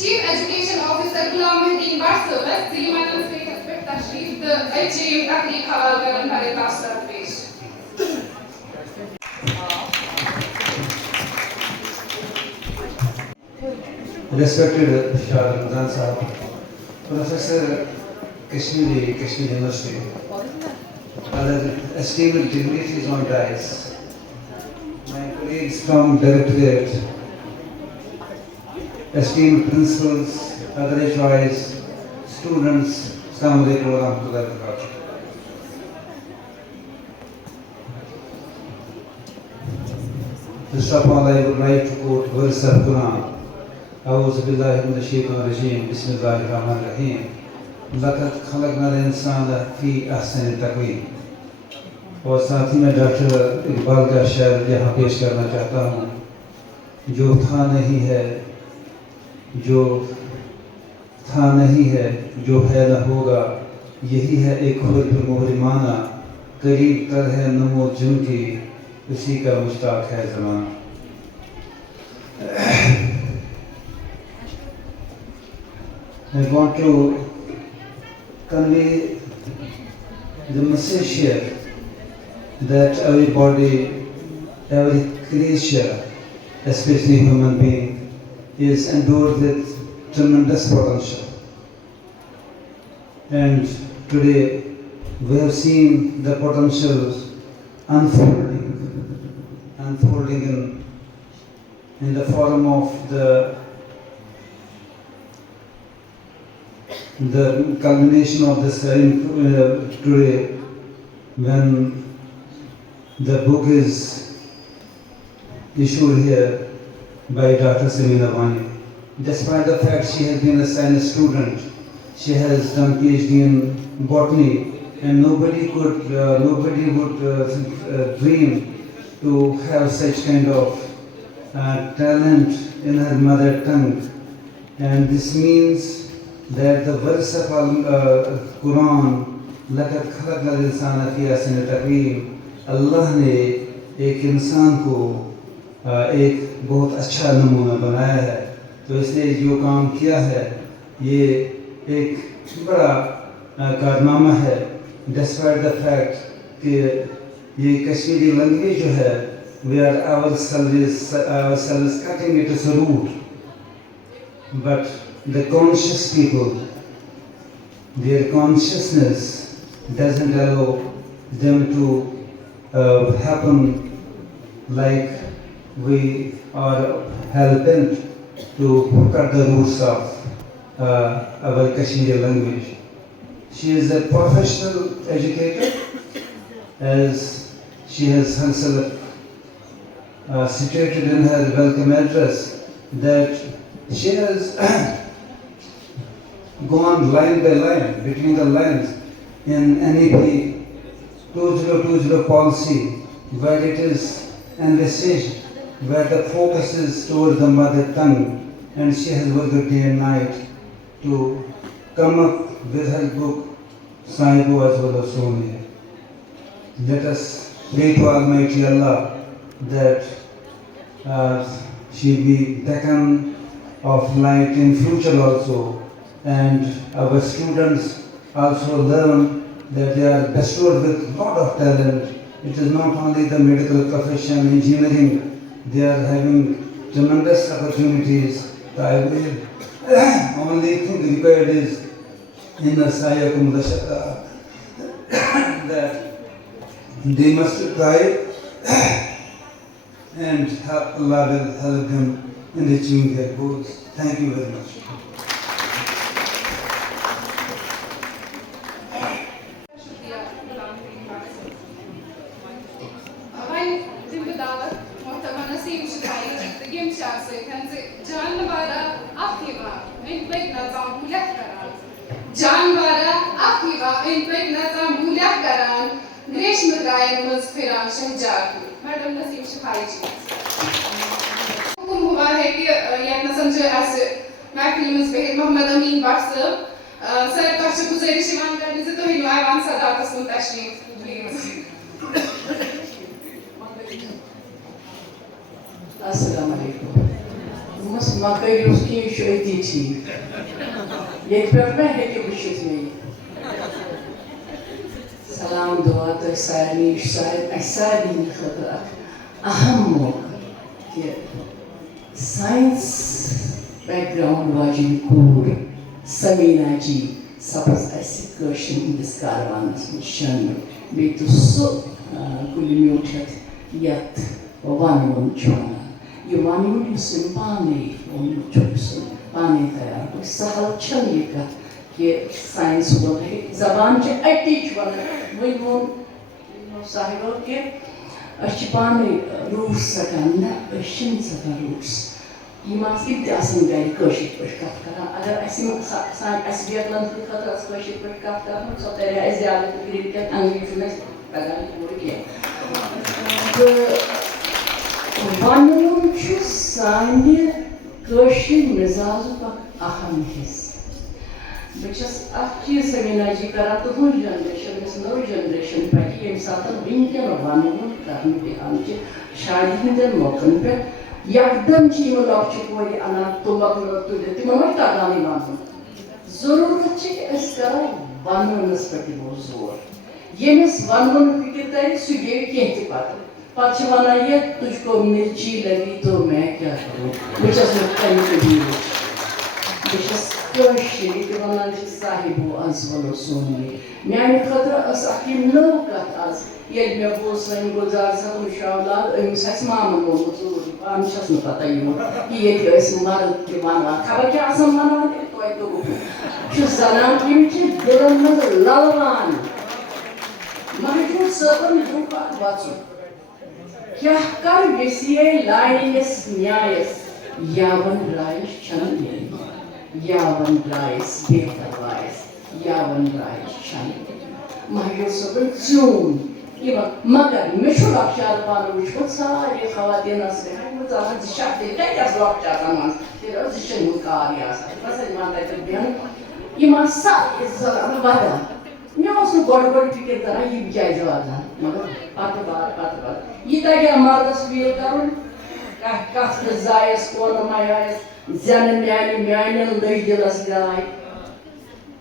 Chief Education Officer Ghulam Muhyiddin Bhatt Service, Ziliman State Aspect Tashreef, the HAU Takdeek Hawal Karan Bhare Tafsir Pesh. Respected Shah Ramzan Sahab, Professor Kashmir University, other esteemed dignitaries on dais, my colleagues from Directorate, esteemed principals, other HOIs, students, Assalamu alaikum wa rahmatullahi wa barakatuh. First of all, I would like to quote verse of Quran. A'udhu billahi minash shaitanir rajim. Bismillahir rahmanir rahim. Laqad khalaqnal insana fi ahsani taqweem. اور ساتھ ہی میں doctor Iqbal کا شعر یہاں پیش کرنا چاہتا ہوں. جو تھا نہیں ہے، جو تھا نہیں ہے، جو ہے نہ ہوگا، یہی ہے ایک خود محرمانہ، قریب تر ہے نمو جن کی، اسی کا مشتاق ہے زمانہ. I want to convey the message here that everybody, every creature, especially human being, is endowed with tremendous potential. And today we have seen the potential unfolding in the form of the culmination of this today, when the book is issued here by Dr. Samina Wani. Despite the fact she has been a science student, she has done PhD in botany, and nobody would dream to have such kind of talent in her mother tongue. And this means that the verse of Quran, لَقَدْ خَلَقْنَا الْإِنسَانَ فِي أَحْسَنِ تَقْوِيمٍ, اللہ نے ایک انسان کو ایک بہت اچھا نمونہ بنایا ہے. تو اس نے جو کام کیا ہے یہ ایک بڑا کارنامہ ہے. ڈسپائٹ دا فیکٹ کہ یہ کشمیری لینگویج جو ہے we are ourselves cutting it as a root, but the conscious people, their consciousness doesn't allow them to happen like we are hell-bent to cut the roots of our Kashmiri language. She is a professional educator, as she has herself stated in her welcome address that she has gone line by line between the lines in NEP 2020 policy, where it is envisaged where the focus is towards the mother tongue, and she has worked day and night to come up with her book Sahibu as well as Soni. Let us pray to Almighty Allah that she be beacon of light in future also, and our students also learn that they are bestowed with lot of talent. It is not only the medical profession, engineering, they are having tremendous opportunities. The only thing required is in the Sayakum Dashaka that they must try, and Allah will help them in achieving their goals. Thank you very much. شکریہ غلام حکیم but صٲب. وۄنۍ دِمہٕ بہٕ دعوت محترمہ نسیٖم شِفایی تہٕ یِم چھِ اَتھ سۭتۍ زِ جانوارا اکھ یِوان أنٛدۍ پٔکۍ نژان بُلٮ۪ت کران جانوارا اکھ یِوان أنٛدۍ پٔکۍ نژان بُلٮ۪ت کران گریشمہٕ رایَن منٛز پھِران شہجار میڈم نسیٖم شِفایی جی. حُکُم ہوا ہے کہ ییٚتنَس چھِ اَسہِ محفِلہِ منٛز بِہِتھ محمد امیٖن بٹ صٲب. سر تۄہہِ چھِ گُزٲرِش یِوان کرنہٕ زِ تُہۍ أنِو ایوان صداتَس کُن تشریٖف پلیٖز. السلام علیکم. مس مکئی اس کی شہیدی تھی یہ پھر میں ہے کہ وشت میں سلام دعا تو سارنی سارنی خطر اہم موقع کہ سائنس بیک گراؤنڈ واجن کور سمینا جی سپز اسہِ کٲشِر ہٕنٛدِس کاروانس منٛز شٲمِل بیٚیہِ تہِ سُہ کُلہِ میوٗٹھ یتھ ونوُن چھُ ونان. یہ ونوُن یُس أمۍ پانے ووٚنمُت چھُ یُس أمۍ پانے تیار کوٚر سہل چھنہٕ یہِ کتھ کہِ ساینس ووٚن ہے زبان چھِ اَتِچ ونان. وۄنۍ ووٚن صاحبو کہِ أسۍ چھِ پانے روٗٹس ژٹان. نہ أسۍ چھِنہٕ ژٹان روٗٹس. یِم آسہٕ یِم تہِ آسان گرِ کٲشِر پٲٹھۍ کتھ کران. اگر اَسہِ یِم اَسہِ بیکلن ہٕنٛدِ خٲطرٕ ٲس کٲشِر پٲٹھۍ کتھ کران سۄ ترِ ہا اَسہِ زیادٕ فِکرِ کینٛہہ انگریٖزی چھُنہٕ اَسہِ تگان پوٗرٕ کینٛہہ. تہٕ ونُن چھُ سانہِ کٲشِر مِزازُک اکھ اہم حصہٕ. بہٕ چھَس اکھ چیٖز سمیٖنا جی کران تُہنٛز جنریشن یۄس نٔو جنریشن پکہِ ییٚمہِ ساتہٕ وٕنکٮ۪ن ونوُن کرنہٕ بیٚہان چھِ شادی ہٕنٛدٮ۪ن موقعن پٮ۪ٹھ یکدم چھِ یِم لۄکچہِ کورِ انان تُلک تُلِتھ تِمن ما چھُ تگانٕے ونُن. ضروٗرت چھِ کہِ أسۍ کرو وننس پٮ۪ٹھ دِمو زور. ییٚمِس ونوُن فِکر ترِ سُہ گیٚوِ کینٛہہ تہِ پتہٕ. پتہٕ چھِ ونان یہِ تُجھ کو مرچی لگی تو میں کیا کروں. بہٕ چھَس نہٕ تَمہِ قبیٖلٕچ. بہٕ چھَس کٲشِر ییٚتہِ ونان چھِ صاحبو از ولو سونی. میانہِ خٲطرٕ ٲس اکھ یہِ نٔو کتھ آز ییٚلہِ مےٚ بوٗز سٲنۍ گُلزار صٲبُن شاولاد أمِس آسہِ مامن ووٚنمُت ضروٗری. پانہٕ چھَس نہٕ پتہ یِمن کہِ ییٚتہِ ٲسۍ مرد تہِ ونان خبر کیٛاہ آسان ونان توتہِ دوٚپُکھ چھُ زنان یِم چھِ دِلن منٛز للوان. محجوٗد صٲبن دیُت اکھ وَژُن کیٛاہ کر ویسیے لایِنس نیایس یاون رایس چھنہٕ نیرِ یاون رایس بہتر وایس یاون رایس چھنہٕ. محجوٗد صٲبن ژیوٗن یِمن مگر مےٚ چھُ لۄکچار پانہٕ وٕچھمُت سارے خواتیٖن آسہٕ بیٚہوان ژٕ زِ چھکھ تیٚلہِ کتہِ آسہٕ لۄکچارن منٛز تیٚلہِ ٲس زِچھن ہُنٛد کارٕے آسان بس یِوان تتٮ۪ن بیٚہنہٕ یِم آسہٕ سارے زنانہٕ ودان. مےٚ اوس نہٕ گۄڈٕ فِکر کران یِم کیٛازِ ودان مگر پتہٕ باد یہِ تگیا مردس فیٖل کرُن کتھ نہٕ زایس کونہٕ میایس زینہٕ میانہِ میانٮ۪ن لٔج دِلس گراے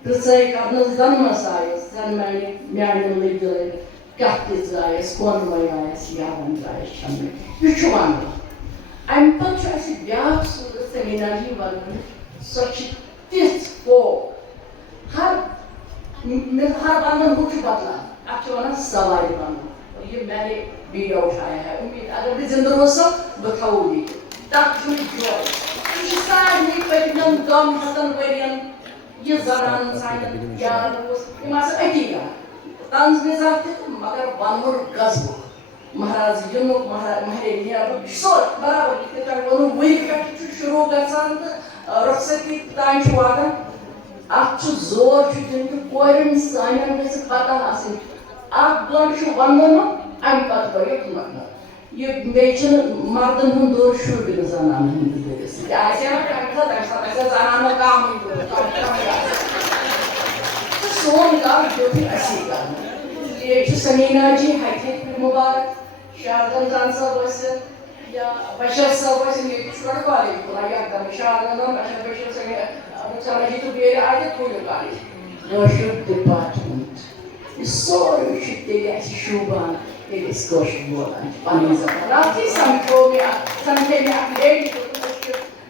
پرژھے کرنس زنمس آیس زن میانٮ۪ن لٔج دِلس کتھ تہِ زایس کونہٕ میایس یاون رایس چھنہٕ. یہِ چھُ ونُن. امہِ پتہٕ چھُ اسہِ بیٛاکھ صوٗرت سمیٖنا جی ونُن سۄ چھِ تِژھ کوک ہر ونن ہُہ چھُ بدلان اب ونان سواری بنو اور یہ میں نے ویڈیو اٹھایا ہے امید اگر میں زندہ روزو بہ تھاو یہ تک جو یہ سارے پتمن دم ہتن ورین یہ زنان سان یاد روز یہ اتی گا طنز مزاح تہ مگر ونور غضب مہراز ینک مہرین نیرن سور برابر یہ تہ ونو وی پہ شروع گژھان تہ رخصتی تان واتان اتھ زور دن کورن سان گھر پتہ آسن اخ گنٹ ونن ام پتہ گیت مکن یہ بیچن مردن ہند دور شروع زنان ہند دورس زنان کام سون گام دیت اسی کرنا یہ سمینا جی ہتھ مبارک شاردن جان صاحب ٲسِن یا بشیر صاحب ٲسِن ییٚتہِ چھُ گۄڈٕ کالیج کھُلان یکدم شاردن بشیر صاحب جی تو بیٚیہِ آیہِ کھوٗلِو کالیج کٲشُر ڈِپارٹمنٹ یہِ سورُے چھُ تیٚلہِ اَسہِ شوٗبان ییٚلہِ أسۍ کٲشُر بولان چھِ پنٕنۍ زبان راتھٕے سمکھیو مےٚ اکھ لیڈی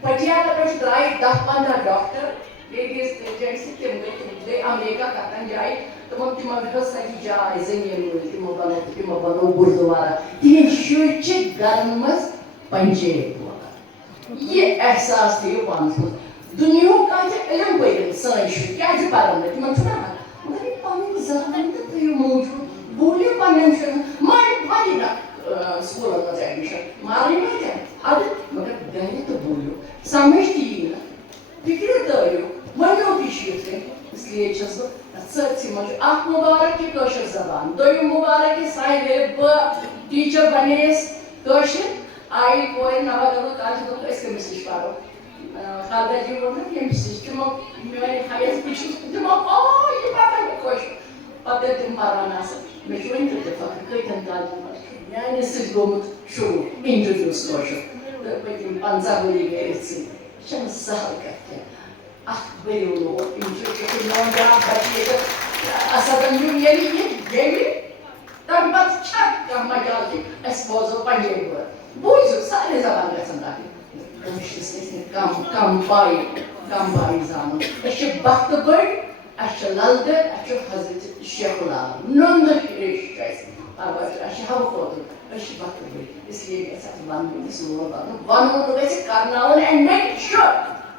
پٹیالہ پٮ۪ٹھ درٛاے 10-15 ڈاکٹر لیڈیٖز تہٕ جینٹٕس تِم گٔے امیریکا کتن جایہِ تِمن ہیوٚژ تتہِ جاے زٔمیٖن وٲلۍ تِمو بنوو گُردوارا تِہنٛدۍ شُرۍ چھِ گرن منٛز پنجٲبۍ بولان یہِ احساس تھٲیِو پانس منٛز دُنیہُک کانٛہہ تہِ علم پٔرِن سٲنۍ شُرۍ کیازِ پرن نہٕ تِمن چھُنہ مگر یہِ پنٕنۍ زبان تہِ تھٲیِو موٗجوٗد بوٗلِو پننٮ۪ن شُرٮ۪ن مٲلِو واریاہ سکوٗلن منٛز ایڈمِشن مارٕنۍ نہٕ کینٛہہ اَدٕ مگر گرِ تہِ بوٗلِو سمجھ تہِ یی نہٕ فِکرِ تٲرِو ؤنِو تہِ چھِ یِتھ کٔنۍ اس لیے چھس بہٕ سٲرسٕے منٛز چھُ اکھ مُبارک یہِ کٲشِر زبان دوٚیِم مُبارک یہِ سانہِ گرِ بہٕ ٹیٖچر بنییس کٲشِر آیہِ کورِ نوا گٔمٕژ کالجہِ دوٚپُکھ أسۍ کٔمِس نِش پرو خالدا جی ووٚن مےٚ ییٚمِس نِش تِمو میٲنۍ ہایس بہٕ چھُس تِمو یہِ پتہ مےٚ کٲشُر پتہٕ ییٚلہِ تِم پران آسان مےٚ چھُ وٕنہِ تہِ فخر کۭتٮ۪ن کالجن منٛز چھُ میانہِ سۭتۍ گوٚمُت شروع انٹرڈیوٗس کٲشُر تہٕ پٔتِم 50 ؤری گٔے أتھۍ سۭتۍ یہِ چھنہٕ سہل کتھ کینٛہہ اکھ بٔرِو لوڈ یِم چھِ نوٚو جان بچہِ ییٚتہِ اسدن یِم ییٚلہِ یہِ گیٚوِ تمہِ پتہٕ چھا کانٛہہ مجال کہِ أسۍ بوزو پنجٲبۍ بٲتھ بوٗزِو سارے زبان گژھن تاکہِ کٲشرِس گژھِ نہٕ کم پاے زانُن أسۍ چھِ بختہٕ بٔڑۍ اَسہِ چھِ لل دٮ۪د اَسہِ چھُ حضرت شیخ العالم نُندٕ ریش چھُ اَسہِ پرواے چھُ اَسہِ چھِ ہَوٕ کوتُر أسۍ چھِ بختہٕ بٔڑۍ اِسلیے گژھِ اَتھ وَنُن زور وَنُن گژھِ کرناوُن اینڈ میک شور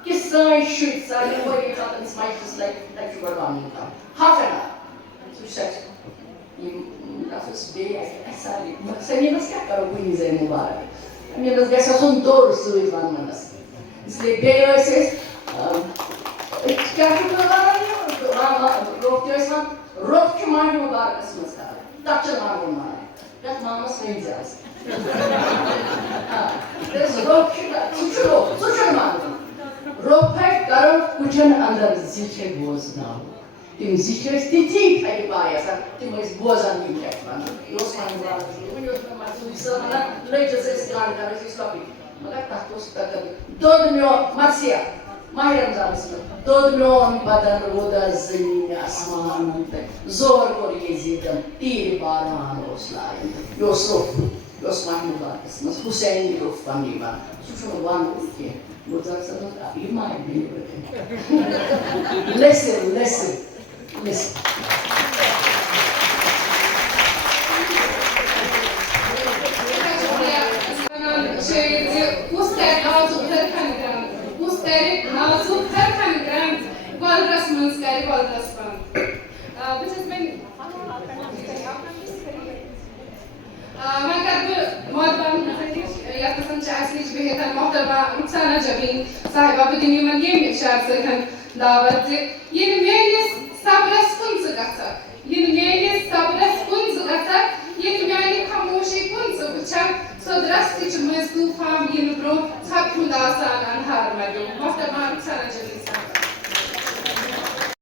کہ سٲنۍ شُرۍ سانہِ ؤری خٲطرٕ مجلس لگہِ تَتہِ چھُ گۄڈٕ وَنُن کَم ہاف این آور سُہ چھُ سٮ۪ٹھاہ یِم تَتھ بیٚیہِ اَسہِ سارے سمیٖنس کیٛاہ کَرو کُنی زَنہِ مُبارک سمیٖنس گژھِ آسُن دوٚر سۭتۍ وَنوَنس اِسلیے بیٚیہِ ٲسۍ أسۍ کیٛاہ چھُ روٚف تہِ ٲسۍ وَنان روٚف چھُ ماہِ مُبارکس منٛز کران تَتھ چھِ وَنُن ماے یَتھ مامس ؤنۍ زِ آز روٚف چھُ سُہ چھُ روٚف سُہ چھُنہٕ وَنُن روٚف ہے کرو کُٹھٮ۪ن اندر زِٹھے بوزناوو تِم زِٹھۍ ٲسۍ تِتھی تھدِ پاے آسان تِم ٲسۍ بوزان یِم کیٛاہ چھِ وَنان یہِ اوس وَنُن وُنہِ اوس مےٚ مسعوٗد صٲب وَنان لٔجِس ٲسۍ گانٛد کران أسۍ ٲسۍ لۄکٕٹۍ مگر تَتھ اوس دۄد میون مرثِیا ماہِ رمضانس منٛز دۄد میون بدن روٗدا زٔمیٖنہِ آسمانن تہٕ زور کوٚر یزیٖدن تیٖرِ باران اوس لایان یہِ اوس روٚف یہِ اوس ماہِ مُبارکس منٛز حُسینی روٚف پننی وَنان سُہ چھُنہٕ وَنُن کینٛہہ گُلزار صٲبن یہِ ماے بیٚیہِ listen کُس کَرِ نازُک ہرکھن گرٛنٛد کُس کَرِ نازُک ہرکھن گرٛنٛد وۄلرس منٛز کَرِ وۄلرس بنٛد بہٕ چھَس وۄنۍ کَرٕ بہٕ محترم یَتھ منٛز چھِ اَسہِ نِش بِہِتھ محترمہ رُخسانا جبیٖن صاحبہ بہٕ دِمہٕ یِمن ییٚمہِ اِشارٕ سۭتۍ دعوت زِ ییٚلہِ میٲنِس صبرس کُن ژٕ گژھکھ ییٚلہِ میٲنِس صبرس کُن ژٕ گژھکھ ییٚلہِ میانہِ خاموشی کُن ژٕ وٕچھکھ سۄ درٛستٕچ مٔنٛزۍ طوٗفان یِنہٕ برٛونٛہہ ژھۄپہٕ ہُنٛد آسان انہار مَلیو محترمہ